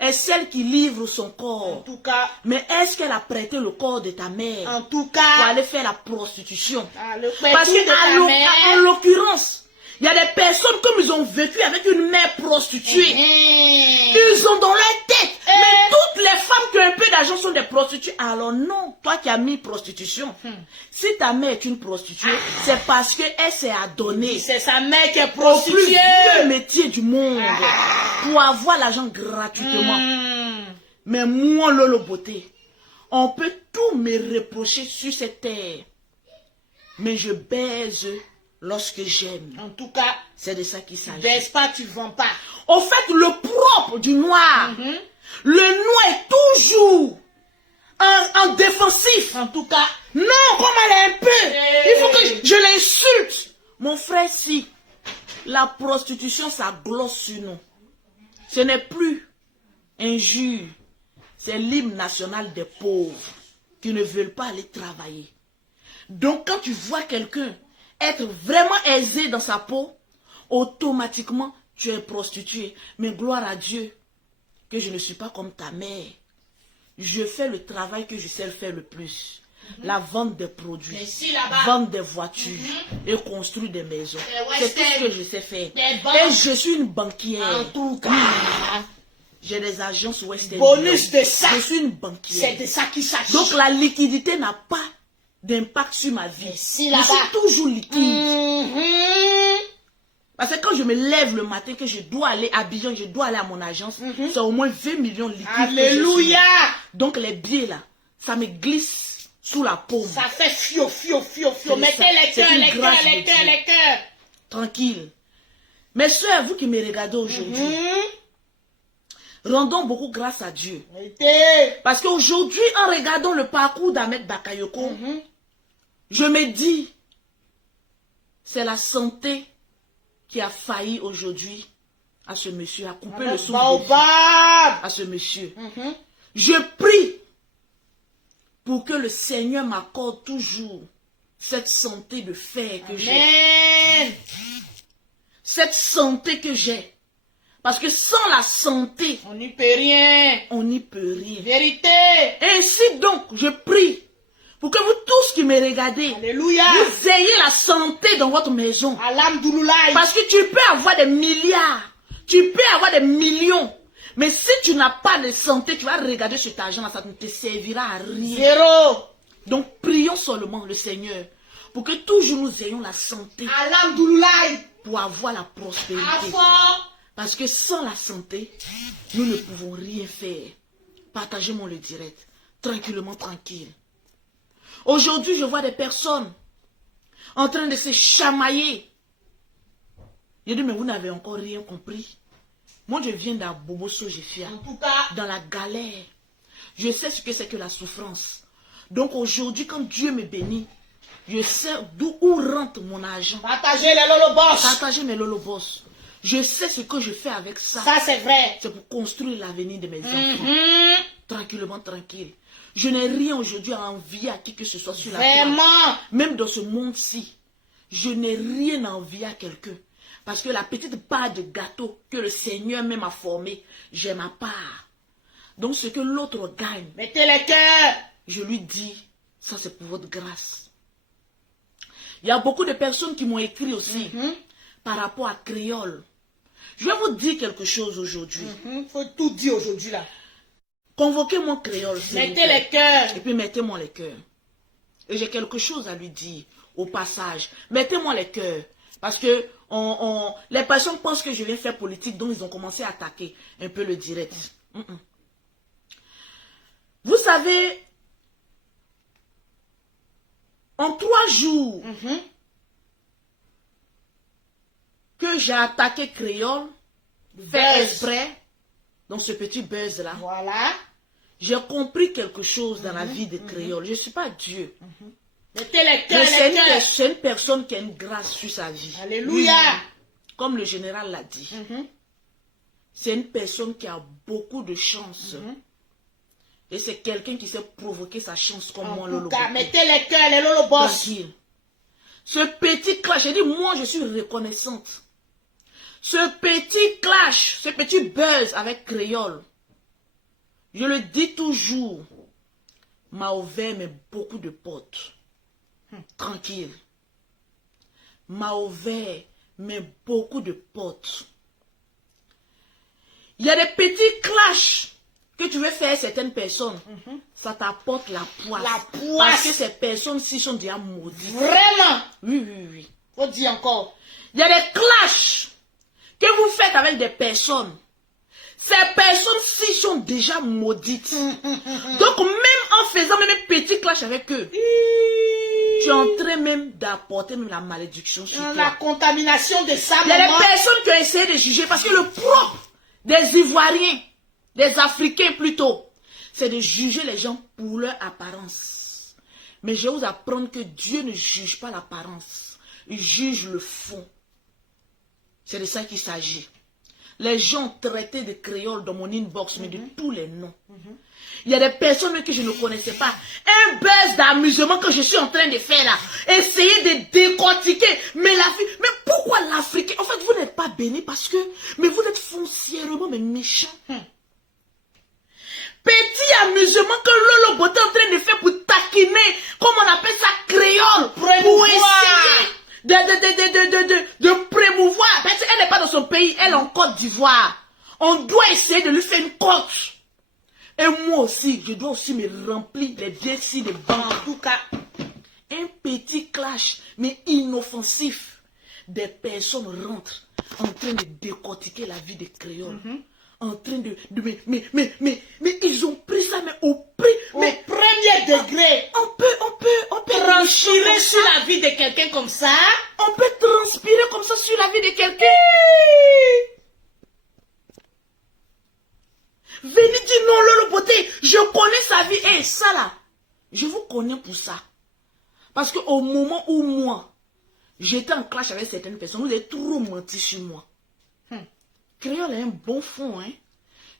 est celle qui livre son corps. En tout cas. Mais est-ce qu'elle a prêté le corps de ta mère En tout pour cas. aller faire la prostitution? Le Parce de ta qu'en mère. l'occurrence, il y a des personnes comme ils ont vécu avec une mère prostituée. Ils ont dans leur tête. Mais toutes les femmes qui ont un peu d'argent sont des prostituées. Alors non, toi qui as mis prostitution. Si ta mère est une prostituée, c'est parce qu'elle s'est adonnée. C'est sa mère qui est Au plus prostituée. vieux métier du monde. Pour avoir l'argent gratuitement. Mais moi, Lolo Beauté, on peut tout me reprocher sur cette terre. Mais je baise lorsque j'aime. En tout cas, c'est de ça qu'il s'agit. Baisse pas, tu vends pas. Au fait, le propre du noir, le noir est toujours en défensif. En tout cas, non, comme elle est un peu, il faut que je l'insulte. Mon frère, si la prostitution, ça glosse sur nous. Ce n'est plus injure, c'est l'hymne national des pauvres qui ne veulent pas aller travailler. Donc, quand tu vois quelqu'un être vraiment aisé dans sa peau, automatiquement, tu es prostituée. Mais gloire à Dieu que je ne suis pas comme ta mère. Je fais le travail que je sais faire le plus. La vente des produits, vendre des voitures et construire des maisons. C'est tout ce que je sais faire. Et je suis une banquière. En tout cas, j'ai des agences West Indies. Bonus de ça. Je suis une banquière. C'est de ça qu'il s'agit. Donc la liquidité n'a pas d'impact sur ma vie. Si je suis toujours liquide. Parce que quand je me lève le matin, que je dois aller à Abidjan, je dois aller à mon agence, c'est au moins 20 millions liquides. Alléluia. Donc les billets là, ça me glisse sous la paume. Ça fait fio. Mettez les cœurs. Tranquille. Mes soeurs, vous qui me regardez aujourd'hui, rendons beaucoup grâce à Dieu. Parce qu'aujourd'hui, en regardant le parcours d'Ahmed Bakayoko, je me dis, c'est la santé qui a failli aujourd'hui à ce monsieur, à couper le souffle à ce monsieur. Je prie pour que le Seigneur m'accorde toujours cette santé de fer que j'ai. Cette santé que j'ai. Parce que sans la santé, on n'y peut rien. On n'y peut rien. Vérité. Ainsi donc, je prie pour que vous tous qui me regardez, alléluia, vous ayez la santé dans votre maison. Alhamdoulilah. Parce que tu peux avoir des milliards, tu peux avoir des millions, mais si tu n'as pas de santé, tu vas regarder cet argent-là, ça ne te servira à rien. Zéro. Donc prions seulement le Seigneur pour que toujours nous ayons la santé. Alhamdoulilah. Pour avoir la prospérité. Parce que sans la santé, nous ne pouvons rien faire. Partagez-moi le direct. Tranquillement, tranquille. Aujourd'hui, je vois des personnes en train de se chamailler. Je dis, mais vous n'avez encore rien compris. Moi, je viens d'Aboboso Jefia. En tout cas, dans la galère. Je sais ce que c'est que la souffrance. Donc aujourd'hui, quand Dieu me bénit, je sais d'où rentre mon argent. Partagez les lolobos. Partagez mes lolobos. Je sais ce que je fais avec ça. Ça, c'est vrai. C'est pour construire l'avenir de mes enfants. Tranquillement, tranquille. Je n'ai rien aujourd'hui à envier à qui que ce soit sur la terre. Vraiment. Même dans ce monde-ci, je n'ai rien à envier à quelqu'un. Parce que la petite part de gâteau que le Seigneur même a formé, j'ai ma part. Donc ce que l'autre gagne, mettez les cœurs. Je lui dis, ça c'est pour votre grâce. Il y a beaucoup de personnes qui m'ont écrit aussi par rapport à Créole. Je vais vous dire quelque chose aujourd'hui. Faut tout dire aujourd'hui là. Convoquez mon Créole. Mettez les cœurs. Et puis mettez-moi les cœurs. Et j'ai quelque chose à lui dire au passage. Mettez-moi les cœurs. Parce que les personnes pensent que je viens faire politique, donc ils ont commencé à attaquer un peu le direct. Vous savez, en 3 jours que j'ai attaqué créole, fait exprès, dans ce petit buzz-là, Voilà. j'ai compris quelque chose dans la vie des créoles. Je ne suis pas Dieu. Mettez les cœurs, Mais les cœurs. c'est une personne qui a une grâce sur sa vie. Alléluia. Comme le général l'a dit. C'est une personne qui a beaucoup de chance. Et c'est quelqu'un qui sait provoquer sa chance comme moi, En Lolo. tout cas, mettez les cœurs, les Lolo Boss. Tranquille. Ce petit clash, j'ai dit, moi, je suis reconnaissante. Ce petit clash, ce petit buzz avec créole, je le dis toujours, m'a ouvert mais beaucoup de portes. Tranquille. M'a ouvert mais beaucoup de portes. Il y a des petits clashs que tu veux faire certaines personnes. Ça t'apporte la poisse. La poisse. Parce que ces personnes-ci sont déjà maudites. Vraiment. Oui. Faut dire encore. Il y a des clashs que vous faites avec des personnes. Ces personnes-ci sont déjà maudites. Donc même en faisant même un petit clash avec eux, tu es en train même d'apporter même la malédiction sur La toi. contamination de ça, Il y a maman. des personnes qui ont essayé de juger parce que le propre des Ivoiriens, des Africains plutôt, c'est de juger les gens pour leur apparence. Mais je vais vous apprendre que Dieu ne juge pas l'apparence, il juge le fond. C'est de ça qu'il s'agit. Les gens traitaient de créole dans mon inbox, mais de tous les noms. Il y a des personnes que je ne connaissais pas. Un buzz d'amusement que je suis en train de faire là. Essayer de décortiquer. Mais pourquoi l'Africain? En fait, vous n'êtes pas béni parce que... Mais vous êtes foncièrement mais méchants. Petit amusement que Lolo Beauté est en train de faire pour taquiner, comme on appelle ça, créole. Pour essayer de promouvoir. Parce qu'elle n'est pas dans son pays, elle est en Côte d'Ivoire. On doit essayer de lui faire une côte. Et moi aussi, je dois aussi me remplir les décis de banque. En tout cas, Un petit clash, mais inoffensif. Des personnes rentrent en train de décortiquer la vie des créoles. En train mais ils ont pris ça, mais au prix. Mais premier degré, on peut transpirer sur la vie de quelqu'un comme ça. On peut transpirer comme ça sur la vie de quelqu'un. Venez dire non, Lolo Beauté, je connais sa vie. Et ça là, je vous connais pour ça. Parce qu'au moment où moi, j'étais en clash avec certaines personnes, vous avez trop menti sur moi. Créole a un bon fond, hein.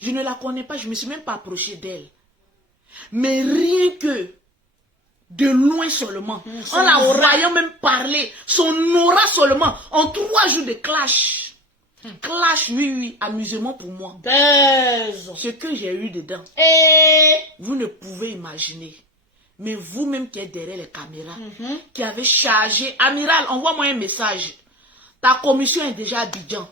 Je ne la connais pas, je ne me suis même pas approché d'elle. Mais rien que de loin seulement, en la voyant même parler, son aura seulement, en 3 jours de clash. Clash, oui, amusement pour moi. Buzz. Ce que j'ai eu dedans, Et vous ne pouvez imaginer. Mais vous-même qui êtes derrière les caméras, qui avez chargé, Amiral, envoie-moi un message. Ta commission est déjà à Abidjan.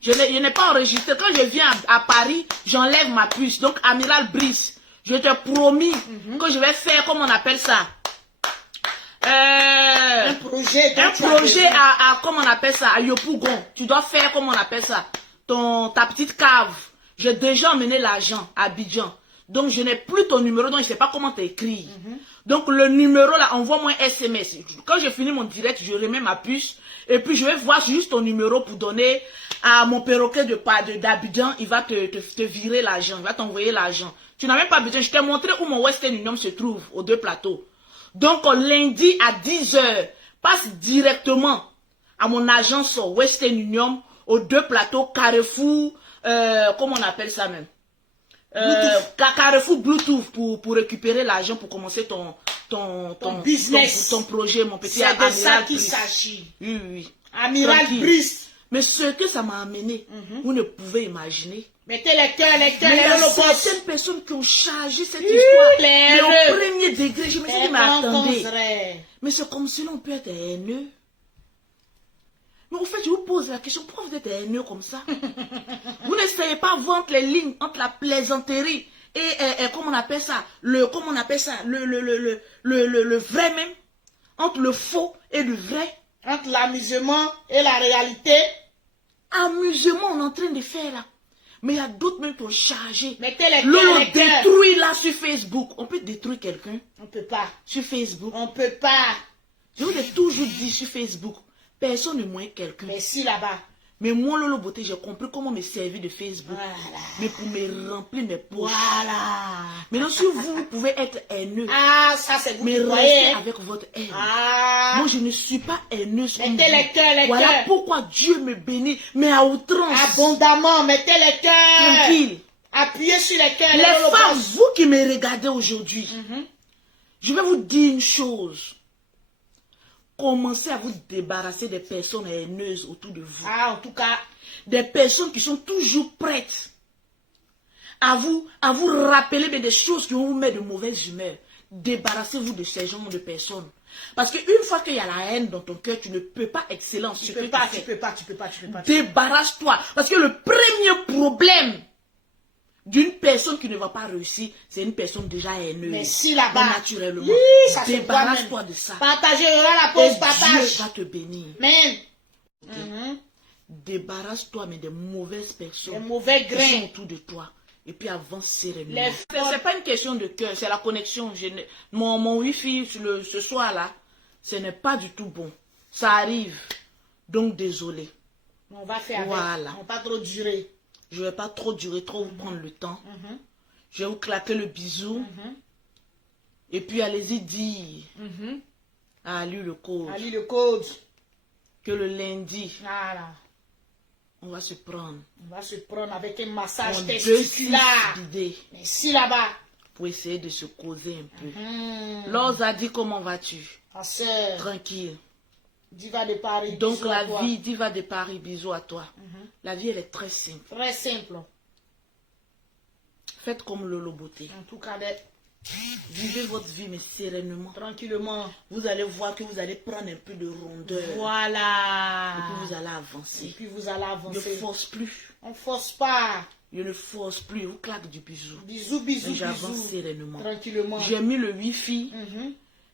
Je n'ai pas enregistré. Quand je viens à Paris, j'enlève ma puce. Donc, Amiral Brice, je te promis que je vais faire, comme on appelle ça, un projet comment on appelle ça, à Yopougon. Tu dois faire, comme on appelle ça, ta petite cave. J'ai déjà emmené l'argent à Abidjan. Donc, je n'ai plus ton numéro, donc je ne sais pas comment t'écrire. Donc, le numéro là, envoie-moi un SMS. Quand j'ai fini mon direct, je remets ma puce. Et puis, je vais voir juste ton numéro pour donner à mon perroquet d'Abidjan. Il va te virer l'argent. Il va t'envoyer l'argent. Tu n'as même pas besoin. Je t'ai montré où mon Western Union se trouve, aux 2 plateaux. Donc, lundi à 10 h, passe directement à mon agence Western Union, aux 2 plateaux, Carrefour, comment on appelle ça même? Carrefour Bluetooth pour récupérer l'argent pour commencer ton business, ton projet, mon petit Amiral. C'est de ça qu'il s'agit. Oui. Amiral Brice. Mais ce que ça m'a amené, vous ne pouvez imaginer. Mettez les cœurs, Mais il y a Lolo Boss. certaines personnes qui ont chargé cette histoire. Mais au premier degré, je me suis dit, mais attendez. Mais c'est comme si l'on peut être haineux. Mais en fait, je vous pose la question, pourquoi vous êtes haineux comme ça? Vous n'essayez pas voir entre les lignes, entre la plaisanterie et comment on appelle ça, le vrai même, entre le faux et le vrai. Entre l'amusement et la réalité. Amusement, on est en train de faire là. Mais il y a d'autres même pour charger. Mettez les cœurs, Lolo les cœurs. détruit là sur Facebook. On peut détruire quelqu'un On peut pas. sur Facebook. On peut pas. Je vous ai toujours dit sur Facebook, personne ne moins quelqu'un. Mais si là-bas. Mais moi, Lolo Beauté, j'ai compris comment me servir de Facebook. Voilà. Mais pour me remplir mes poches. Voilà. Maintenant, si vous pouvez être haineux, Ah, ça c'est vous mais qui restez croyez. avec votre haine. Ah. Moi, je ne suis pas haineuse. comme Mettez vous. les cœurs, les Voilà cœurs. pourquoi Dieu me bénit, mais à outrance. Abondamment, mettez les cœurs. Tranquille. Appuyez sur les cœurs. Les Lolo femmes, Boss. vous qui me regardez aujourd'hui, je vais vous dire une chose. Commencez à vous débarrasser des personnes haineuses autour de vous. Ah, en tout cas, Des personnes qui sont toujours prêtes à vous rappeler des choses qui vont vous mettre de mauvaise humeur. Débarrassez-vous de ces genres de personnes. Parce qu'une fois qu'il y a la haine dans ton cœur, tu ne peux pas exceller en ce tu que peux pas, fais. tu peux pas, tu peux pas, tu peux pas. Débarrasse-toi. Parce que le premier problème d'une personne qui ne va pas réussir, c'est une personne déjà haineuse. Mais si là-bas, naturellement. oui, ça se voit Débarrasse-toi même. de ça. Partagez la Et pause, Dieu partage. va te bénir. Amen. Débarrasse-toi mais des mauvaises personnes. Les mauvais qui sont grains. autour de toi. Et puis avance sereinement. Les C'est pas une question de cœur, c'est la connexion. Mon wifi ce soir-là, ce n'est pas du tout bon. Ça arrive. Donc désolé. On va faire avec. Voilà. On va pas trop durer. Je ne vais pas trop durer, trop vous prendre le temps. Je vais vous claquer le bisou. Et puis allez-y dire à lui le code Ali le code. que le lundi, Voilà. on va se prendre. On va se prendre avec un massage en testiculaire. 2 idées Mais si là-bas. pour essayer de se causer un peu. Lors a dit comment vas-tu? Ma soeur. Tranquille. Diva de Paris. Donc bisous à la toi. vie, Diva de Paris, bisous à toi. La vie, elle est très simple. Très simple. Faites comme Lolo Beauté. En tout cas, Vivez votre vie, mais sereinement. tranquillement. Vous allez voir que vous allez prendre un peu de rondeur. Voilà. Et puis vous allez Et avancer. puis vous allez Ne avancer. force plus. On force pas. Je ne force plus. Je vous claque du bisou. Bisous, bisous, Et j'avance bisous. sereinement. Tranquillement. J'ai mis le wifi, Mhm.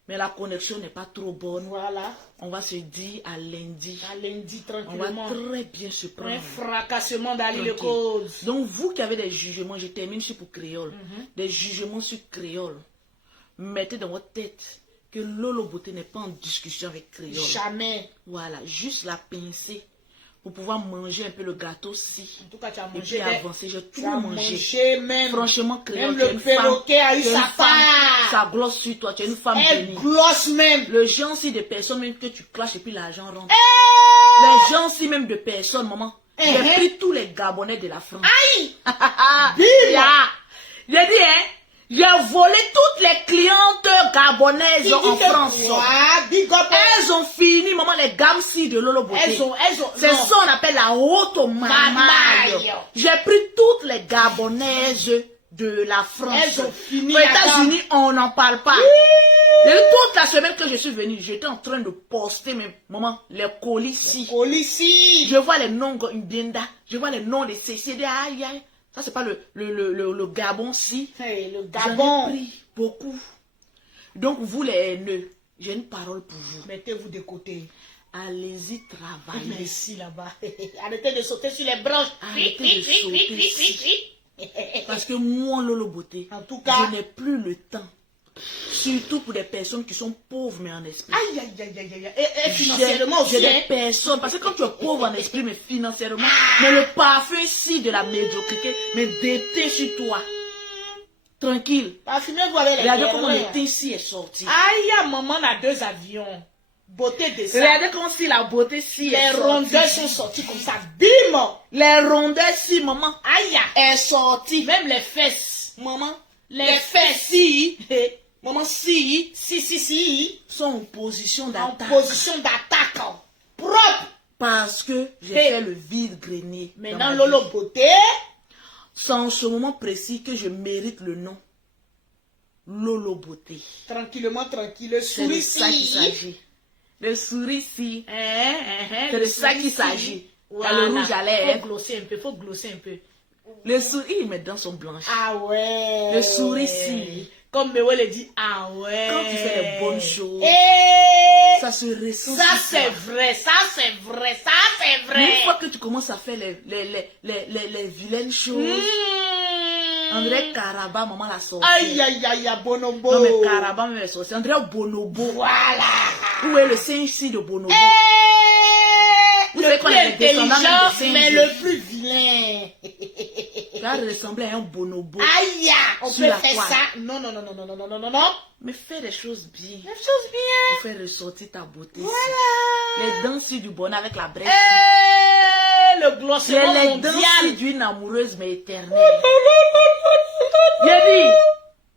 mais la connexion n'est pas trop bonne. Voilà. On va se dire à lundi. À lundi, On va tranquillement. très bien se Un prendre. fracassement d'Ali le Tranquille. code. Donc vous qui avez des jugements, je termine sur pour créole. Des jugements sur créole. Mettez dans votre tête que Lolo Beauté n'est pas en discussion avec créole. Jamais. Voilà, juste la pincer pour pouvoir manger un peu le gâteau si. En tout cas, tu as Et mangé. puis avancer, j'ai tout Tu as mangé. mangé même. Franchement, créole, Même tu es le une femme. perroquet a eu tu es sa une femme, part. ça glosse sur toi, tu es une femme Elle bénie. glosse même. Le genre si de personnes même que tu clashes et puis l'argent rentre. Les gens si même de personnes, maman. J'ai pris tous les Gabonais de la France. Aïe. Bim! J'ai dit, hein, j'ai volé toutes les clientes gabonaises en France. Big up. Elles ont fini, maman, les gammes-ci de Lolo Beauté. Elles ont. C'est non. ça qu'on appelle la haute mamaille. Mamaille. J'ai pris toutes les gabonaises de la France. Elles ont fini Aux à États-Unis, on n'en parle pas. Et toute la semaine que je suis venue, j'étais en train de poster, mais maman, les colis-ci. Colissi. Je vois les noms Mbienda, je vois les noms des CCD, aïe aïe. Ça, c'est pas le Gabon-ci. Hey, le J'en ai Gabon. pris beaucoup. Donc, vous les haineux, j'ai une parole pour vous. Mettez-vous de côté. Allez-y travailler. Merci là-bas. Arrêtez de sauter sur les branches. Arrêtez de sauter ici. Parce que moi, Lolo Beauté, En tout cas- je n'ai plus le temps. Surtout pour des personnes qui sont pauvres mais en esprit. Aïe, aïe, aïe, aïe, aïe. Et financièrement J'ai aussi. des Hein. personnes, parce que quand tu es pauvre en esprit mais financièrement, mais le parfum ici de la médiocrité, mais d'été sur toi. Tranquille. Parfumez-vous avec les Regardez comment guerriers. l'été ici est sorti. Aïe, maman a 2 avions. Beauté de ça. Regardez comment si la beauté si Les est sortie. rondeurs sont sorties comme ça. Bim. Les rondeurs si, maman, Aïe. est sortie. Même les fesses. Maman, Les fesses. si, maman, si, Si. sont en position En d'attaque. position d'attaque. Propre. Parce que j'ai Hey. fait le vide-grenier. dans Maintenant, ma Lolo vie. Beauté. C'est en ce moment précis que je mérite le nom. Lolo Beauté. Tranquillement, tranquille. Le C'est de souris ça qu'il s'agit. Le souris-ci. C'est de ça qu'il s'agit. Il y a le rouge à lèvres. Faut glosser un peu, faut glosser un peu. Le souris, mes dents sont blanches. Ah ouais. Le souris-ci. Comme Mewe le dit, ah ouais. Quand tu fais les bonnes choses, Eh, Ça se ressent. Ça c'est vrai, ça c'est vrai, ça c'est vrai. Mais une fois que tu commences à faire les vilaines choses, André Caraba, maman la sorcière. Aïe, aïe, aïe, aïe, Bonobo. Non mais Caraba, même la sorcière. André Bonobo. Voilà. Où est le singe de Bonobo? Vous savez Le qu'on plus est des descendants intelligent, de singes. mais le plus vilain. Tu as ressemblé à un bonobo. Aïe, on Sur peut la faire toile. ça. Non, non, non, non, non, non, non, non, non, non. Mais fais des choses bien. Même chose bien. Pour faire ressortir ta beauté. Voilà. Les dents sur du bonheur avec la brèche. Le glossement Les dents mondial. d'une amoureuse mais éternelle. J'ai dit,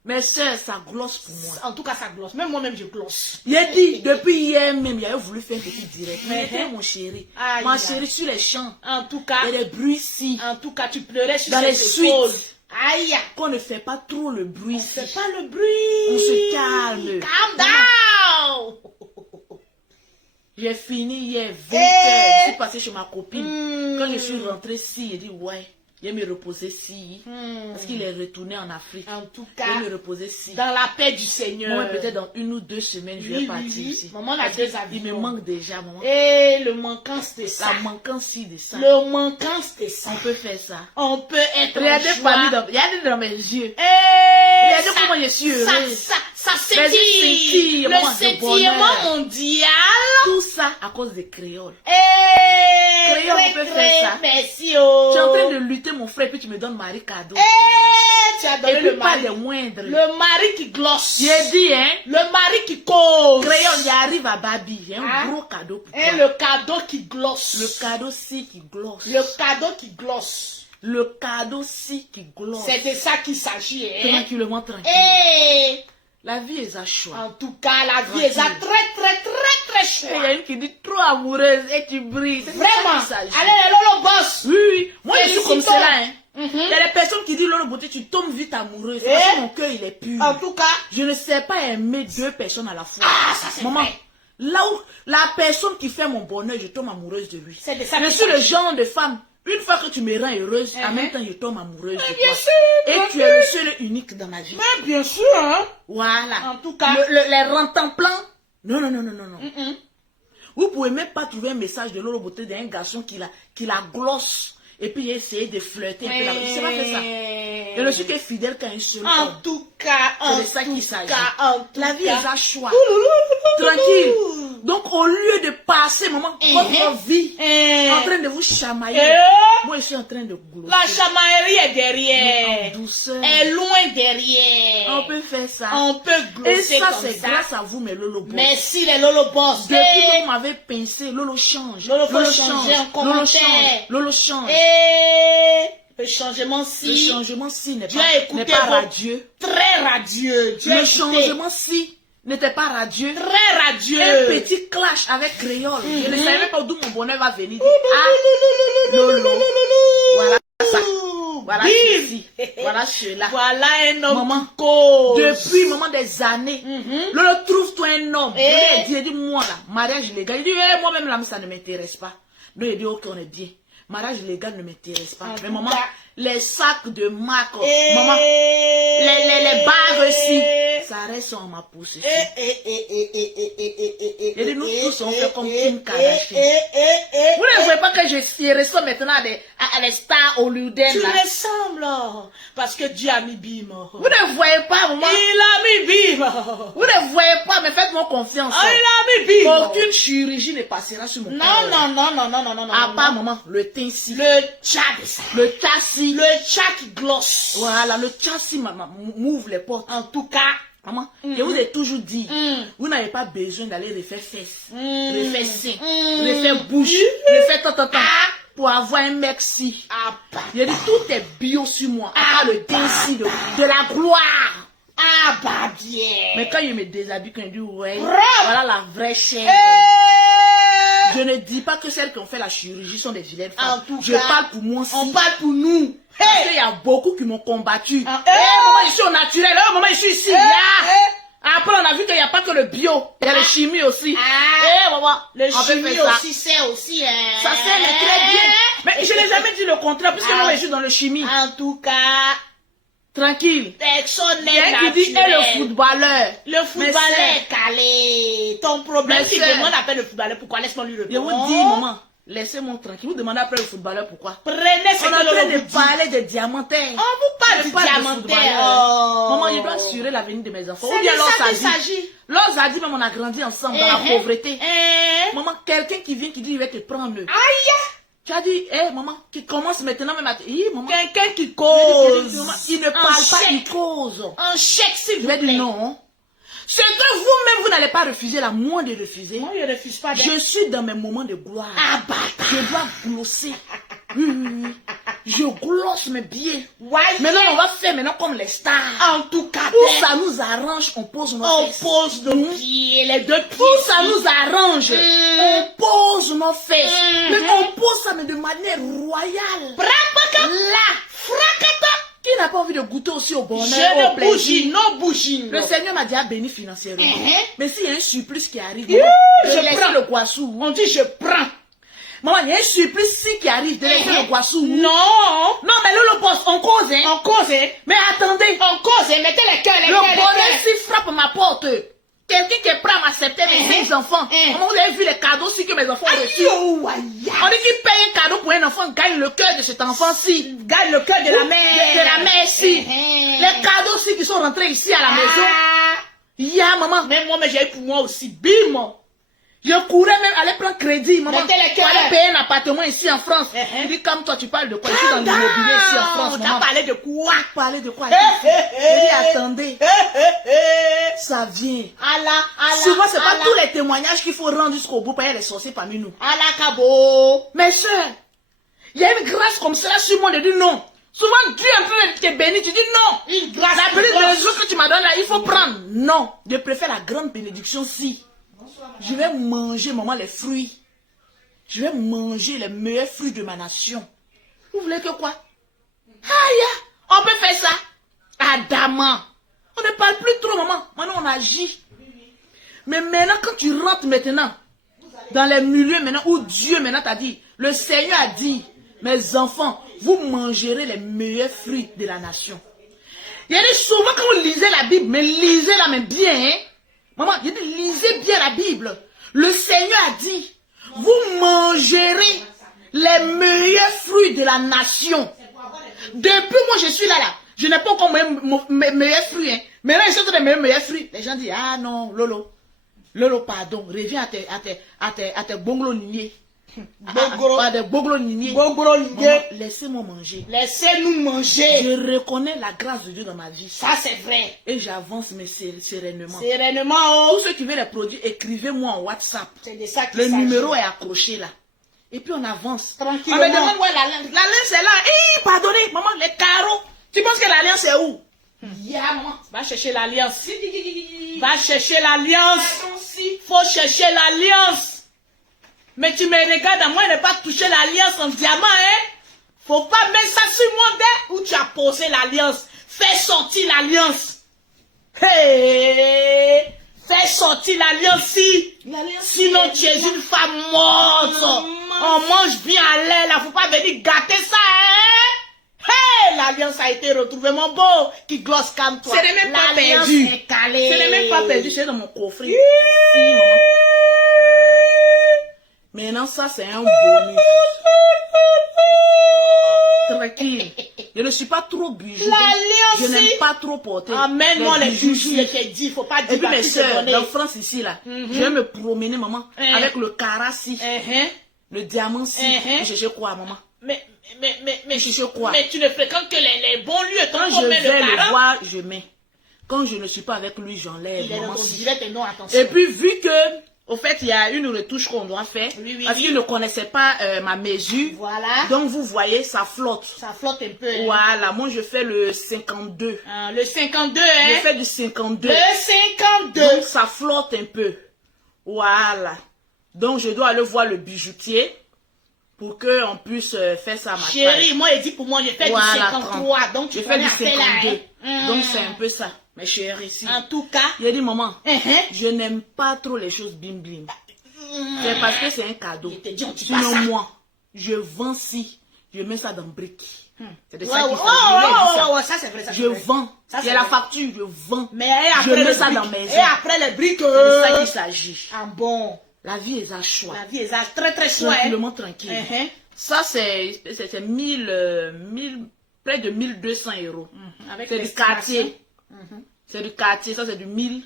mes soeurs, ça glosse pour moi. En tout cas, ça glosse. Même moi-même, je glosse. J'ai dit, depuis hier même, j'avais voulu faire un petit direct. Mais Mais, mon chéri. aïe, Ma aïe. chérie, sur les champs. En tout cas, Il y a des bruits ici. en tout cas, tu pleurais sur Dans les cette épaule. suites. Aïe. Qu'on ne fait pas trop le bruit On ici. fait pas le bruit. On se calme. Calm down. J'ai fini hier 20h. Eh. Je suis passée chez ma copine. Quand je suis rentrée ici, j'ai dit ouais, je vais me reposer ici. Parce qu'il est retourné en Afrique. En tout Je cas, vais me reposer ici. dans la paix du Seigneur. Moi, peut-être dans 1 ou 2 semaines, je vais Oui, partir oui, oui. ici. Maman a Parce deux que avions. il me manque déjà, maman. Et le manquance de ça. La manquance de ça. Le manquance de ça. On peut faire ça. On peut être Regardez en joie. regardez dans mes yeux. Regardez comment je suis heureuse. Ça Mais je s'étire. s'étire, Le maman, de sétillement bonheur. mondial. Tout ça à cause des créoles. Créole, on peut faire ça. Merci, Tu es en train de lutter, mon frère, puis tu me donnes Marie cadeau. tu as Et donné puis le pas mari. les moindres. Le mari qui glosse. J'ai dit, hein. Le mari qui cause. Créole, il arrive à Babi. J'ai un Hein? gros cadeau pour Et toi. le cadeau qui glosse. Le cadeau-ci qui glosse. Le cadeau qui glosse. Le cadeau-ci qui glosse. C'est de ça qu'il s'agit. Hein? Tranquillement, tranquille. Et La vie est à choix. en tout cas, la vie est très, très, très, très Et il y a chouette. une qui dit trop amoureuse et tu brilles. C'est de ça Vraiment. qu'il s'agit. Allez, les Lolo boss. Oui, oui. Moi, je suis comme Félicitons. cela. Hein. Mhm. Il y a des personnes qui disent, Lolo Beauté, tu tombes vite amoureuse. Eh? Parce que mon cœur, il est pur. En tout cas, Je ne sais pas aimer 2 personnes à la fois. Ah, ça, c'est Maman, vrai. là où la personne qui fait mon bonheur, je tombe amoureuse de lui. c'est de ça Je qu'il suis le s'agit. genre de femme, une fois que tu me rends heureuse, en Mhm. même temps, je tombe amoureuse de bien toi. sûr, Et bien tu es le seul et unique dans ma vie. Mais bien sûr, hein. Voilà. En tout cas. Les rentemplant. Non, non, non, non, non, non. Mm-mm. Vous pouvez même pas trouver un message de Lolo Beauté d'un garçon qui la glosse. Et puis il a essayé de flirter. Et puis il ne sait pas faire ça. Je ne suis que fidèle qu'à un seul En homme. tout cas, C'est de ça qu'il s'agit. en tout La vie cas. est à choix. Tranquille. Donc au lieu de passer, maman, votre vie en train de vous chamailler, moi je suis en train de glosser. La chamaillerie est En derrière. douceur. Est loin derrière. On peut faire ça. On peut Et glosser ça, comme c'est ça. grâce à vous, mes Lolo Boss. Merci les Lolo Boss. Depuis que vous m'avez pincé, Lolo change. Lolo, faut changer en Lolo commentaire. change. Lolo change. Et le changement Le si changement-ci n'est Dieu pas, a écouté n'est pas vos- radieux. très radieux. Dieu a Le écouté. changement-ci n'était pas radieux. Très radieux. Un petit clash avec Créole. Je ne savais pas d'où mon bonheur va venir. Ah, Lolo. Voilà ça. Voilà Bim. ceci. Voilà cela. Voilà un homme Maman, qui cause. depuis moment des années, Lolo, trouve-toi un homme. Eh. Je lui ai dit, moi là, mariage légal. Il dit, eh, moi-même là, ça ne m'intéresse pas. Donc il dit, ok, on est bien. Mariage légal ne m'intéresse pas. En Mais tout maman, cas. les sacs de marque, Et- maman, les bagues aussi, ça reste en ma possession. Et dit, nous tous, on fait comme Kim Kardashian. Vous ne voyez pas que je ressemble maintenant à les stars hollywoodiennes Tu là? ressembles, parce que Dieu a mis bim. Vous ne voyez pas, maman? Il a mis bim. Vous ne voyez pas, mais faites-moi confiance. Ah, il a mis bim. Aucune chirurgie ne passera sur mon Non, corps. non, non, non, non, non, non, non. À non, part, non. maman, le teint ci, Le chat de ça. le châssis. Le chat qui gloss. Voilà, le châssis m'ouvre les portes. En tout cas, Maman, je vous ai toujours dit, Mm. vous n'avez pas besoin d'aller refaire fesses, Mm. refaire seins, Mm. refaire bouche, refaire tant, pour avoir un mec si. ah bah, J'ai dit, tout est bio sur moi, à part le teint ci de la gloire. ah bah bien. Mais quand je me déshabille, quand je dis, ouais, Bravo. voilà la vraie chair. Eh, Je ne dis pas que celles qui ont fait la chirurgie sont des vilaines femmes. En tout Je cas, parle pour moi aussi. on parle pour nous. Parce Hey. qu'il y a beaucoup qui m'ont combattu. Ah, Maman, je suis au naturel. Maman, je suis ici. Eh. Après, on a vu qu'il n'y a pas que le bio. Il y a le chimie aussi. Ah. Maman, Le on peut chimie faire ça. aussi sert aussi, hein. Ça sert mais très bien. Mais je n'ai jamais dit le contraire, puisque moi, je suis dans le chimie. En tout cas, Tranquille. Personne Il y a n'est un qui dit, et naturel. le footballeur. Le footballeur Mais est calé. Ton problème, Mais si c'est- demande après le footballeur, pourquoi laisse-moi lui Je répondre. vous dis, maman, laissez-moi tranquille. Vous demandez après le footballeur pourquoi? Prenez ce On est en que train l'on de vous dit. parler de diamantaires. On vous parle Je du parle de diamantaire. footballeur. Oh. Maman, je dois assurer l'avenir de mes enfants. C'est Ou bien de ça l'autre qu'il s'agit. L'autre a dit, même on a grandi ensemble dans la pauvreté. Eh. Maman, quelqu'un qui vient qui dit, il va te prendre. Aïe. Tu as dit, hé maman, qui commence maintenant même à te... maman. Quelqu'un qui Il cause. ne Un parle pas, chèque. il cause. Un chèque, s'il Je vous vais plaît. dire non. Ce que vous-même, vous n'allez pas refuser, la moins de refuser. Moi, je ne refuse pas. Je suis dans mes moments de gloire. Ah, bâtard. Je dois glosser. Oui, oui, oui. Je glosse mes billets. Ouais. Maintenant, on va faire maintenant comme les stars. En tout cas, Où ça nous arrange, on pose nos on fesses. pose nos pieds, les deux pieds. Où ça nous arrange, on pose nos fesses. Mais Mhm. on pose ça mais de manière royale. Brapaka. Là, Fracata. qui n'a pas envie de goûter aussi au bonheur, Je au ne plaisir? bougie, non bougie. Le Seigneur m'a déjà béni financièrement. Mhm. Mais s'il y a un supplice qui arrive, Youh, je je laisse prends. le guassou. On dit je prends. Maman, il y a un supplice qui arrive de laisser le guassou. Non. Non, mais le boss, on cause, hein. On cause, hein. Mais attendez, On cause, hein. Mettez les cœurs, les le cœurs, les bonheur cœurs. s'il frappe ma porte. Quelqu'un qui est prêt à m'accepter mes 5 enfants. Maman, vous avez vu les cadeaux aussi que mes enfants ont reçus. Yo, aïe. On dit qu'il paye un cadeau pour un enfant, gagne le cœur de cet enfant-ci. Gagne le cœur de la mère. De la mère-ci. Mhm. Les cadeaux aussi qui sont rentrés ici à la maison. Ah. Il y a, maman. Même moi, mais j'ai eu pour moi aussi. Bim. Je courais même, aller prendre crédit, maman. Mettez les cœurs. Pour aller payer un appartement ici en France. Mhm. Il dit, comme toi, tu parles de quoi? Je suis dans l'immobilier ici en France, On maman. t'a parlé de quoi? Parler de quoi? Eh, Je eh, dis, eh. attendez, ça vient. Allah, Souvent, c'est pas tous les témoignages qu'il faut rendre jusqu'au bout, parce qu'il y a les sorciers parmi nous. Allah Kabo. Mes soeurs, il y a une grâce comme cela sur moi de dire non. Souvent, Dieu est en train de te bénir, tu dis non. Une grâce. La bénédiction que tu m'as donnée là, il faut prendre. Non, je préfère la grande bénédiction si. Je vais manger, maman, les fruits. Je vais manger les meilleurs fruits de ma nation. Vous voulez que quoi? Aïe, on peut faire ça. Adamant. On ne parle plus trop, maman. Maintenant, on agit. Mais maintenant, quand tu rentres maintenant, dans les milieux maintenant, où Dieu maintenant t'a dit, le Seigneur a dit, mes enfants, vous mangerez les meilleurs fruits de la nation. Il y a des souvent quand vous lisez la Bible, mais lisez-la mais bien, hein. Maman, il dit, lisez bien la Bible. Le Seigneur a dit, vous mangerez les meilleurs fruits de la nation. Depuis moi je suis là, je n'ai pas encore mes meilleurs fruits. Hein. Maintenant, ils sont mes meilleurs fruits. Les gens disent, ah non, Lolo, pardon, reviens à tes bonglo niais. Bongolo. À des bonglo niais. Bongolo Maman, niais. laissez-moi manger. Laissez-nous manger. Je reconnais la grâce de Dieu dans ma vie. Ça, c'est vrai. Et j'avance, mais sereinement. Sereinement, oh. Tous ceux qui veulent les produits, écrivez-moi en WhatsApp. C'est de ça qu'il Le s'agit. numéro est accroché là. Et puis on avance. Tranquillement. On me demande où est l'alliance. L'alliance est là. Hé, pardonnez, maman, les carreaux. Tu penses que l'alliance est où? Yeah, maman. Va chercher l'alliance. Va chercher l'alliance. Faut chercher l'alliance. Mais tu me regardes à moi, ne pas toucher l'alliance en diamant, hein. Faut pas mettre ça sur mon dé où tu as posé l'alliance. Fais sortir l'alliance. Hey! Fais sortir l'alliance si. Sinon tu es une femme morte. On mange bien à l'air là. Faut pas venir gâter ça, hein. Hey! L'alliance a été retrouvée, mon beau. Qui glosse comme toi. Ce n'est même pas L'alliance perdu. est calée. Ce n'est même pas perdu, c'est dans mon coffret. Si, maman. Maintenant, ça, c'est un bonus. Tranquille. Je ne suis pas trop bijou. L'alliance, Je n'aime si. pas trop porter. Amène-moi les bijoux. bijoux, je t'ai dit. Faut pas Et puis dire mes qui te soeurs, donner. dans France ici, là, je vais me promener, maman, avec le carassi, le diamant-ci. Mhm. Je quoi, maman? Mais Je sais quoi? Mais tu ne fréquentes que les bons lieux. Quand Quand je on met vais le le caron, voir, je mets. Quand je ne suis pas avec lui, j'enlève, il est dans maman. ton direct et non, attention. Et puis, vu que, au fait, il y a une retouche qu'on doit faire, Oui, parce qu'il ne connaissait pas ma mesure. Voilà. Donc, vous voyez, ça flotte. Ça flotte un peu. Hein. Voilà, moi, je fais le 52. Le 52, Je hein. fais du 52. Le 52. Donc, ça flotte un peu. Voilà. Donc, je dois aller voir le bijoutier pour qu'on puisse faire ça à ma Chérie, taille. moi, il dit pour moi, je fais Voilà, du 53. Donc, tu je fais du connais à faire là, 52. hein. Donc, c'est un peu ça. Mes chéris, ici. En tout cas. Il a dit, maman, Uh-huh. je n'aime pas trop les choses bim bim. C'est parce que c'est un cadeau. Je te dis, on dit pas Sinon, ça. moi, je vends ci, Je mets ça dans briques. C'est de Ouais, ça ouais, qu'il s'agit. ouais, ça c'est vrai. Ça, Je vends. Ça, Il y a c'est la vrai. facture, je vends. Mais après je mets les ça briques, dans mes et après les briques, C'est de ça qu'il s'agit. ah bon, La vie est à choix. la vie est très très chouette. Tranquillement tranquille. Ça, c'est 1000, près de 1200 euros. Avec C'est du quartier. C'est du quartier, ça c'est du 1000,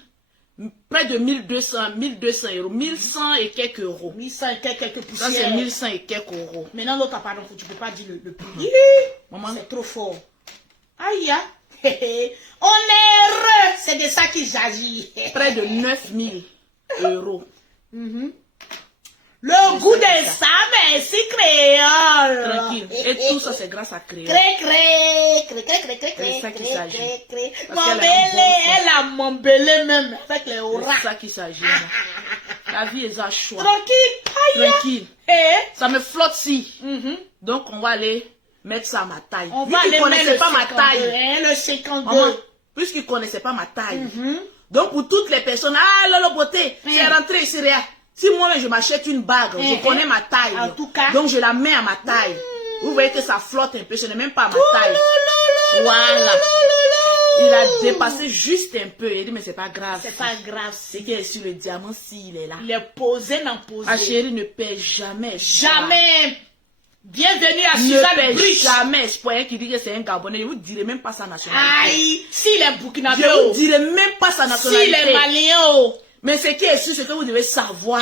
près de 1200 euros. 1100 et quelques euros. 1100 et quelques poussières. Ça c'est 1100 et quelques euros. Maintenant, l'autre, pardon, tu peux pas dire le prix. Maman, C'est trop fort. Aïe, hein. On est heureux. C'est de ça qu'il s'agit. près de 9000 euros. Le goût de ça, merci créole. Tranquille. Et tout ça, c'est grâce à Créole. C'est ça qu'il s'agit. Parce Mon qu'elle a un belé, bon elle a mon belé même, avec les C'est auras. ça qu'il s'agit. maman. La vie est à choix. Tranquille, aïe. Tranquille. Ça me flotte si. Donc, on va aller mettre ça à ma taille. On Vu va qu'il aller connaissait mettre pas le ma 52, taille. hein, le 52. Maman, puisqu'il ne connaissait pas ma taille. Donc, pour toutes les personnes, ah, Lolo Beauté, c'est rentré ici, rien. Si moi-même je m'achète une bague, je connais ma taille. En tout cas. Donc, je la mets à ma taille. Vous voyez que ça flotte un peu, ce n'est même pas à ma taille. Voilà. Il a dépassé juste un peu. Il dit, mais c'est pas grave. C'est pas grave. C'est qu'il est sur le diamant, s'il est là. Il est posé, non posé. Ma chérie ne perd jamais. Jamais. Bienvenue à Ne Suzanne perd Bridge. jamais espoir qui dit que c'est un Gabonais. Je vous dirai même pas sa nationalité. Aïe, s'il est burkinabé, Je vous dirai même pas sa nationalité. s'il est malien, Mais ce qui est sûr, c'est que vous devez savoir.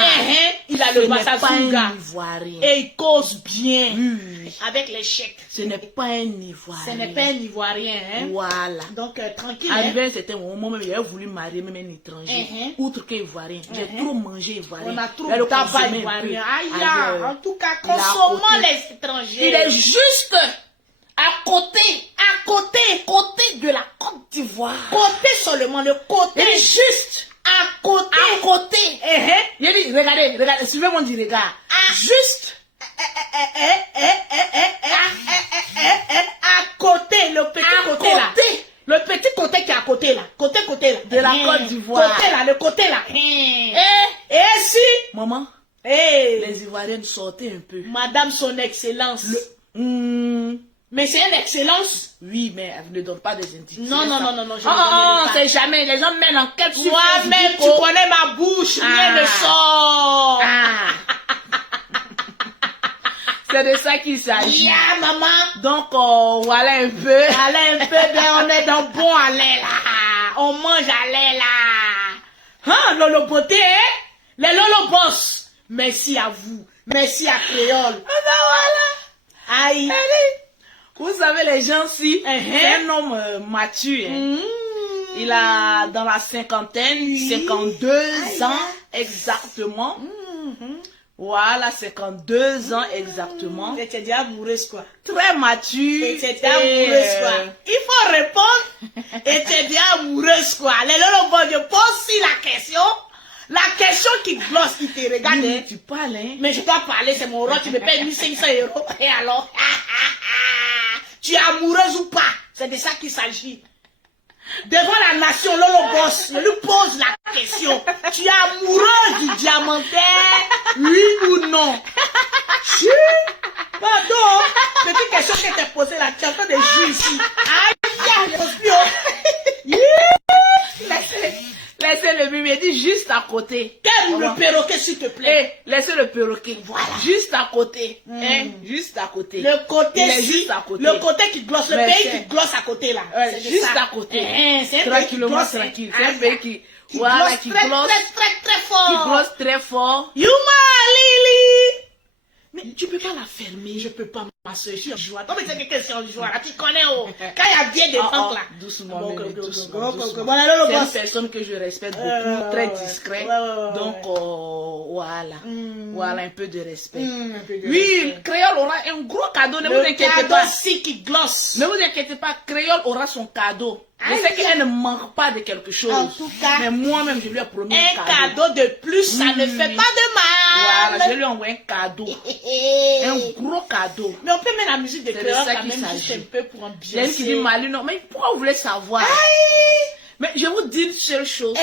il a Ce le n'est pas Bassazouga. un Ivoirien. Et il cause bien. Oui. Avec les chèques. Ce n'est pas un Ivoirien. Ce n'est pas un Ivoirien. Hein? Voilà. Donc, tranquille. Arrivé Hein? à un certain moment, même, j'avais voulu marier même un étranger. Outre qu'Ivoirien. J'ai trop mangé Ivoirien. On a trop J'allais le tabac consommer un peu ivoirien. Aïe, ailleurs. en tout cas, Il est à consommons côté. les étrangers. Il est juste à côté de la Côte d'Ivoire. Côté seulement, le côté. Il est juste À côté. à côté. Il dit, regardez, suivez-moi du regard. Juste À côté, le petit à côté là. côté. Le petit côté qui est à côté là. Côté là. De la Côte d'Ivoire. Côté là, le côté là. Et si. Maman, Eh, les Ivoiriennes sortaient un peu. Madame son excellence. Mais c'est une excellence. Oui, mais elle ne donne pas des indications. Non, je ne donne c'est jamais. Les gens mènent en quête sur Moi-même, tu Facebook. connais ma bouche, rien ne sort. Ah. C'est de ça qu'il s'agit. Yeah, maman. Donc, voilà un peu. Allez un peu, bien, on est dans bon allait là. On mange allait là. Hein, Lolo Beauté, hein? Les Lolo Boss. Merci à vous. Merci à Créole. Voilà. Aïe. Vous savez, les gens, si, c'est un homme mature. Hein. Il a dans la cinquantaine, 52 ans exactement. Voilà, 52 ans exactement. Et tu es déjà amoureuse quoi. Très mature. Et tu es déjà amoureuse quoi. Il faut répondre. Et tu es déjà amoureuse quoi. Les Lolo Boss, je pose si la question. La question qui glosse, qui te regarde. Oui, tu parles, hein. Mais je dois parler, c'est mon rôle, tu me payes 1500 euros. Et alors, tu es amoureuse ou pas? C'est de ça qu'il s'agit. Devant la nation, Lolo Boss, je lui pose la question. Tu es amoureuse du diamantaire, oui ou non? Chut. Pardon, petite question que t'ai posée là, tu es en train de jouer ici. Aïe, je pose plus. Laissez le bébé, dit juste à côté. Quel le perroquet, s'il te plaît. Laissez le perroquet. Voilà. Juste à côté. Hein? Juste à côté. Le côté, Il est si, juste à côté. le côté qui glosse, le Mais pays c'est- qui glosse à côté là. Ouais, C'est de juste ça. à côté. C'est un pays qui Tranquillement, glosse, tranquille. hein. C'est un pays qui Qui voilà, glosse qui très, glosse, très fort. qui glosse très fort. Yuma Lily. Mais tu peux pas la fermer. Je peux pas, ma soeur, je suis en joie. Non, mais c'est une question de joie là, tu connais, oh. Quand il y a bien des temps là. Doucement, Bon, bébé, ok, ok, doucement, ok, ok, doucement. ok. Voilà, Lolo C'est une Boss. personne que je respecte beaucoup, ouais, très ouais. discret. Ouais. Donc, voilà. Voilà un peu de respect. Un peu de Oui, respect. Créole aura un gros cadeau, ne vous Le inquiétez cadeau pas. si qui glosse. Ne vous inquiétez pas, Créole aura son cadeau. Je Aïe. sais qu'elle ne manque pas de quelque chose. En tout cas, mais moi-même, je lui ai promis Un cadeau de plus, ça ne fait pas de Voilà, je mal. lui ai envoyé un cadeau. Un gros cadeau. Mais on peut mettre la musique de C'est de Créole ça quand qu'il même s'agit. juste un peu pour J'ai une qui dit ambiancer. Mali, non, mais pourquoi vous voulez savoir? Mais je vous dis une seule chose.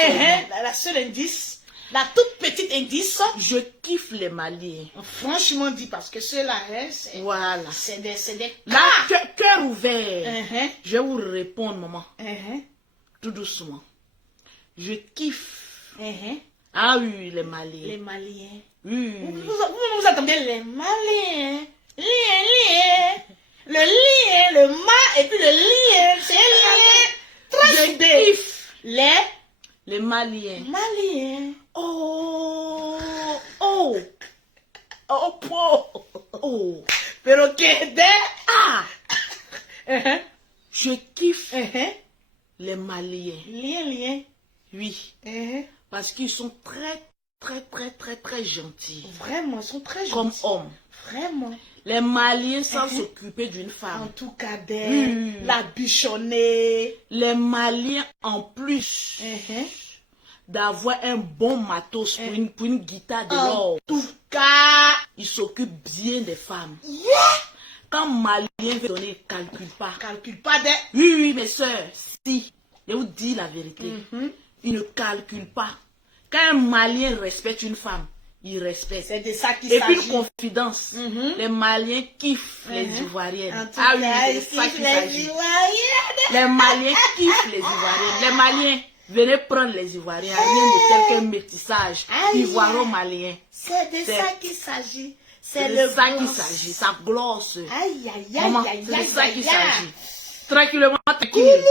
La seule indice. La toute petite indice. Je kiffe les Maliens. Franchement dit, parce que ceux-là, hein, c'est... Voilà. C'est des... Là, cœur ouvert. Uh-huh. Je vais vous répondre, maman. Uh-huh. Tout doucement. Je kiffe. Uh-huh. Ah oui, les Maliens. Les Maliens. Oui. Vous entendez les Maliens. Lien. Le lien, le ma et puis le lien. C'est lien. Très Je kiffe les Maliens. Maliens. Oh. Oh. Perroquet de... Ah. Uh-huh. Je kiffe Uh-huh. les Maliens. Lien. Oui. Uh-huh. Parce qu'ils sont très gentils. Vraiment, ils sont très Comme gentils. hommes. Vraiment. Les Maliens savent s'occuper d'une En femme. tout cas, la bichonnée. Les Maliens, en plus d'avoir un bon matos pour une guitare de l'or, En tout cas, ils s'occupent bien des femmes. Quand Malien veut donner, il ne calcule pas. calcule pas des... Oui, mes soeurs, si, je vous dis la vérité, il ne calcule pas. Quand un Malien respecte une femme, il respecte. C'est de ça qu'il Et puis s'agit. une confidence, les Maliens kiffent les Ivoiriennes. En tout Ah oui, cas, c'est de ils ça kiffent qu'il les s'agit. Ivoiriennes. Les Maliens kiffent les Ivoiriennes. Les Maliens, venez prendre les Ivoiriens. Rien de tel qu'un métissage Aïe. ivoiro-malien. C'est de C'est- ça qu'il s'agit. C'est C'est de le ça qu'il gloss. s'agit. Ça glosse. Aïe, aïe, Maman, aïe, c'est aïe, de ça aïe, qu'il aïe. s'agit. Tranquillement, tranquille.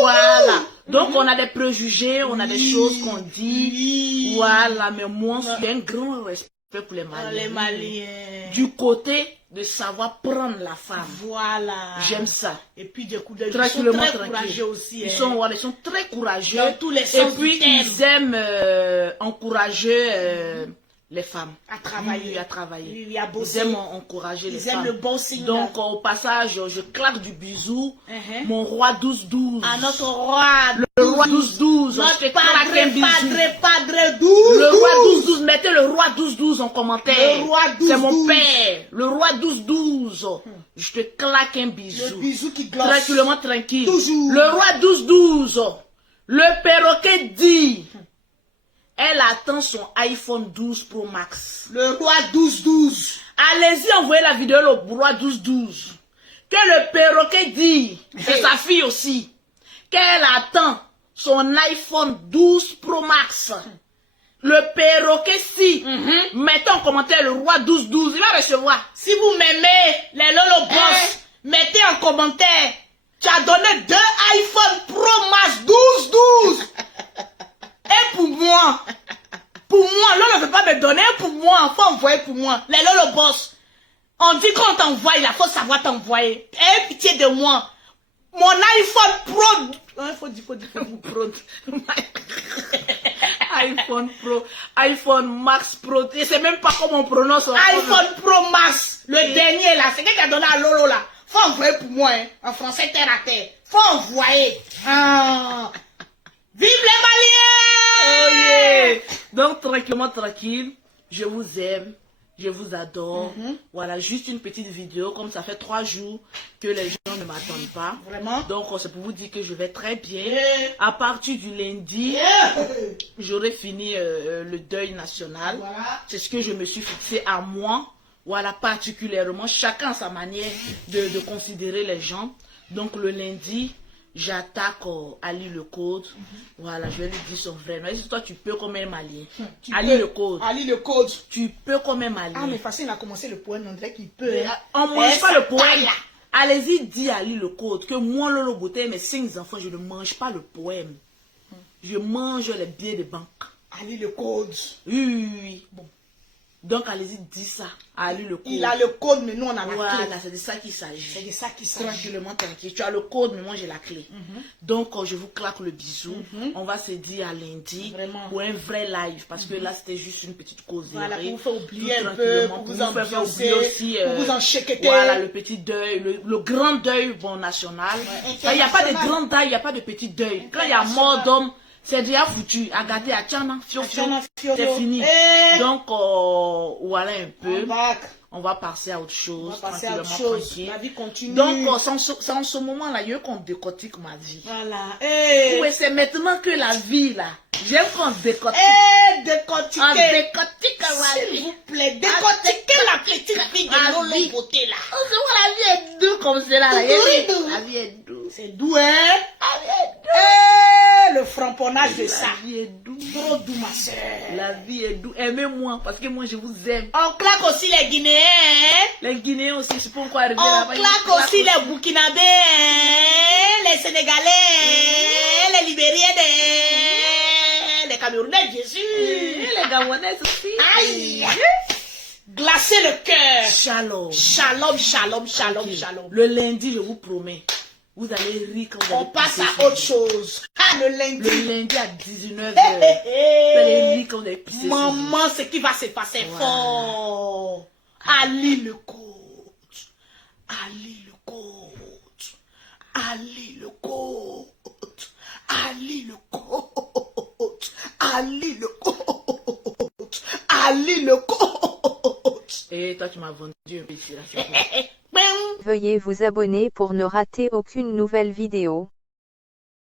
Voilà. Donc, on a des préjugés, on a des choses qu'on dit. Oui. Voilà. Mais moi, j'ai un grand respect pour les Oh, Maliens. les Maliens. Du côté de savoir prendre la femme. Voilà. J'aime ça. Et puis, du coup, ils sont Tranquillement, très tranquille. courageux aussi. Ils hein. sont, voilà, ils sont très courageux. Dans tous les Et sens puis, du terme. ils aiment encourager les femmes. À travailler. Oui, à travailler. Oui, à Ils bosser. aiment encourager les Ils femmes. aiment le bon signal. Donc, au passage, je claque du bisou. Mon roi 12-12. À notre roi. Le roi 12-12. Je Notre te claque un padre, bisou. padre 12. Le roi 12-12. Mettez le roi 12-12 en commentaire. Le roi C'est mon 12-12. père. Le roi 12-12. Je te claque un bisou. Le bisou qui glosse. Tranquillement, tranquille. Toujours. Le roi 12-12. Le perroquet dit. Elle attend son iPhone 12 Pro Max. Le roi 12-12. Allez-y, envoyez la vidéo au roi 12-12. Que le perroquet dit, et sa fille aussi, qu'elle attend son iPhone 12 Pro Max. Le perroquet, si, mettez en commentaire le roi 12-12, il va recevoir. Si vous m'aimez, les Lolo Boss, mettez en commentaire. Tu as donné 2 iPhone Pro Max 12-12. Et pour moi, Lolo ne veut pas me donner, pour moi, faut envoyer pour moi. Les Lolo Boss, on dit qu'on t'envoie, il faut savoir t'envoyer. Aie pitié de moi. Mon iPhone Pro... Il faut dire Pro. iPhone Pro, iPhone Max Pro, je sais même pas comment on prononce. iPhone Pro Max, le dernier là, c'est quelqu'un qui a donné à Lolo là. Faut envoyer pour moi, hein, en français terre à terre. Faut envoyer. Ah. Vive les Maliens! Oh yeah. Donc tranquillement, tranquille, je vous aime, je vous adore. Voilà, juste une petite vidéo, comme ça fait 3 jours que les gens ne m'attendent pas. Vraiment? Donc c'est pour vous dire que je vais très bien. Yeah. À partir du lundi, Yeah. j'aurai fini le deuil national. Voilà. C'est ce que je me suis fixé à moi. Voilà, particulièrement, chacun a sa manière de considérer les gens. Donc le lundi, j'attaque Ali le Code. Voilà, je vais lui dire son vrai nom. Et si toi tu peux comme un Malien. Ali le Code. Ali le Code. Tu peux comme un Malien. Ah, mais facile, il a commencé le poème, on dirait qu'il peut. Hein. On ne mange Eh, pas ça le poème. taille, là. Allez-y, dis à Ali le Code que moi, Lolo Beauté, mes 5 enfants, je ne mange pas le poème. Je mange les billets de banque. Ali le Code. Oui. Bon. Donc, allez-y, dis ça à Ali le Code. Il a le code, mais nous, on a la clé. Voilà, c'est de ça qu'il C'est s'agit. de ça qu'il s'agit. Tranquillement, tranquille. Tu as le code, mais moi, j'ai la clé. Donc, je vous claque le bisou. On va se dire à lundi Vraiment. pour un vrai live. Parce que là, c'était juste une petite cause. Voilà, pour vous faire oublier un peu, pour vous ambiancer, pour vous enchequeter. Voilà, le petit deuil, le grand deuil bon, national. Ouais, Il n'y a pas de international. grand deuil, il n'y a pas de petit deuil. Quand il y a mort d'homme, c'est déjà foutu. À gâter, à Tchana, fio, fio, Tchana, fio, c'est fio. fini. Eh. Donc, voilà un peu. On va passer à autre chose. On va passer à autre tranquillement, chose. tranquille. La vie continue. Donc, c'est en ce moment-là, il y a qu'on décortique ma vie. Voilà. Eh. Oui, c'est maintenant que la vie, là, J'aime qu'on décortique. Eh, décortiquez. On décortique ma S'il vie. vous plaît, décortiquez la petite fille de Ma Lolo vie. Beauté là. On se voit, la vie est douce comme cela. Là. Doux. La vie est douce. C'est doux, hein? La vie est douce. Eh, le framponnage de ça. La vie est douce. Trop doux, ma soeur. La vie est douce. Aimez-moi parce que moi je vous aime. On claque aussi les Guinéens, hein? Les Guinéens aussi, je sais pas encore arriver On là-bas. claque aussi les Burkinabés, hein? Les Sénégalais, hein? Les Libériens, hein? Les Camerounais, Jésus. Les Gabonais aussi. Aïe! Glacer le cœur. Shalom. Shalom, shalom, shalom, Ok. shalom. Le lundi, je vous promets, vous allez rire quand vous On allez passe pisser à sur autre vous. chose. Ah, le lundi. Le lundi à 19h. Hé, hé, hé. Vous allez rire quand vous allez pisser sur vous. Maman, ce qui va se passer Voilà. fort. Ali le coach. Ali le coach. Ali le coach. Ali le coach. Ali le coach. Ali le coach. Et toi, tu m'as vendu un peu ici, là. Bing. Veuillez vous abonner pour ne rater aucune nouvelle vidéo.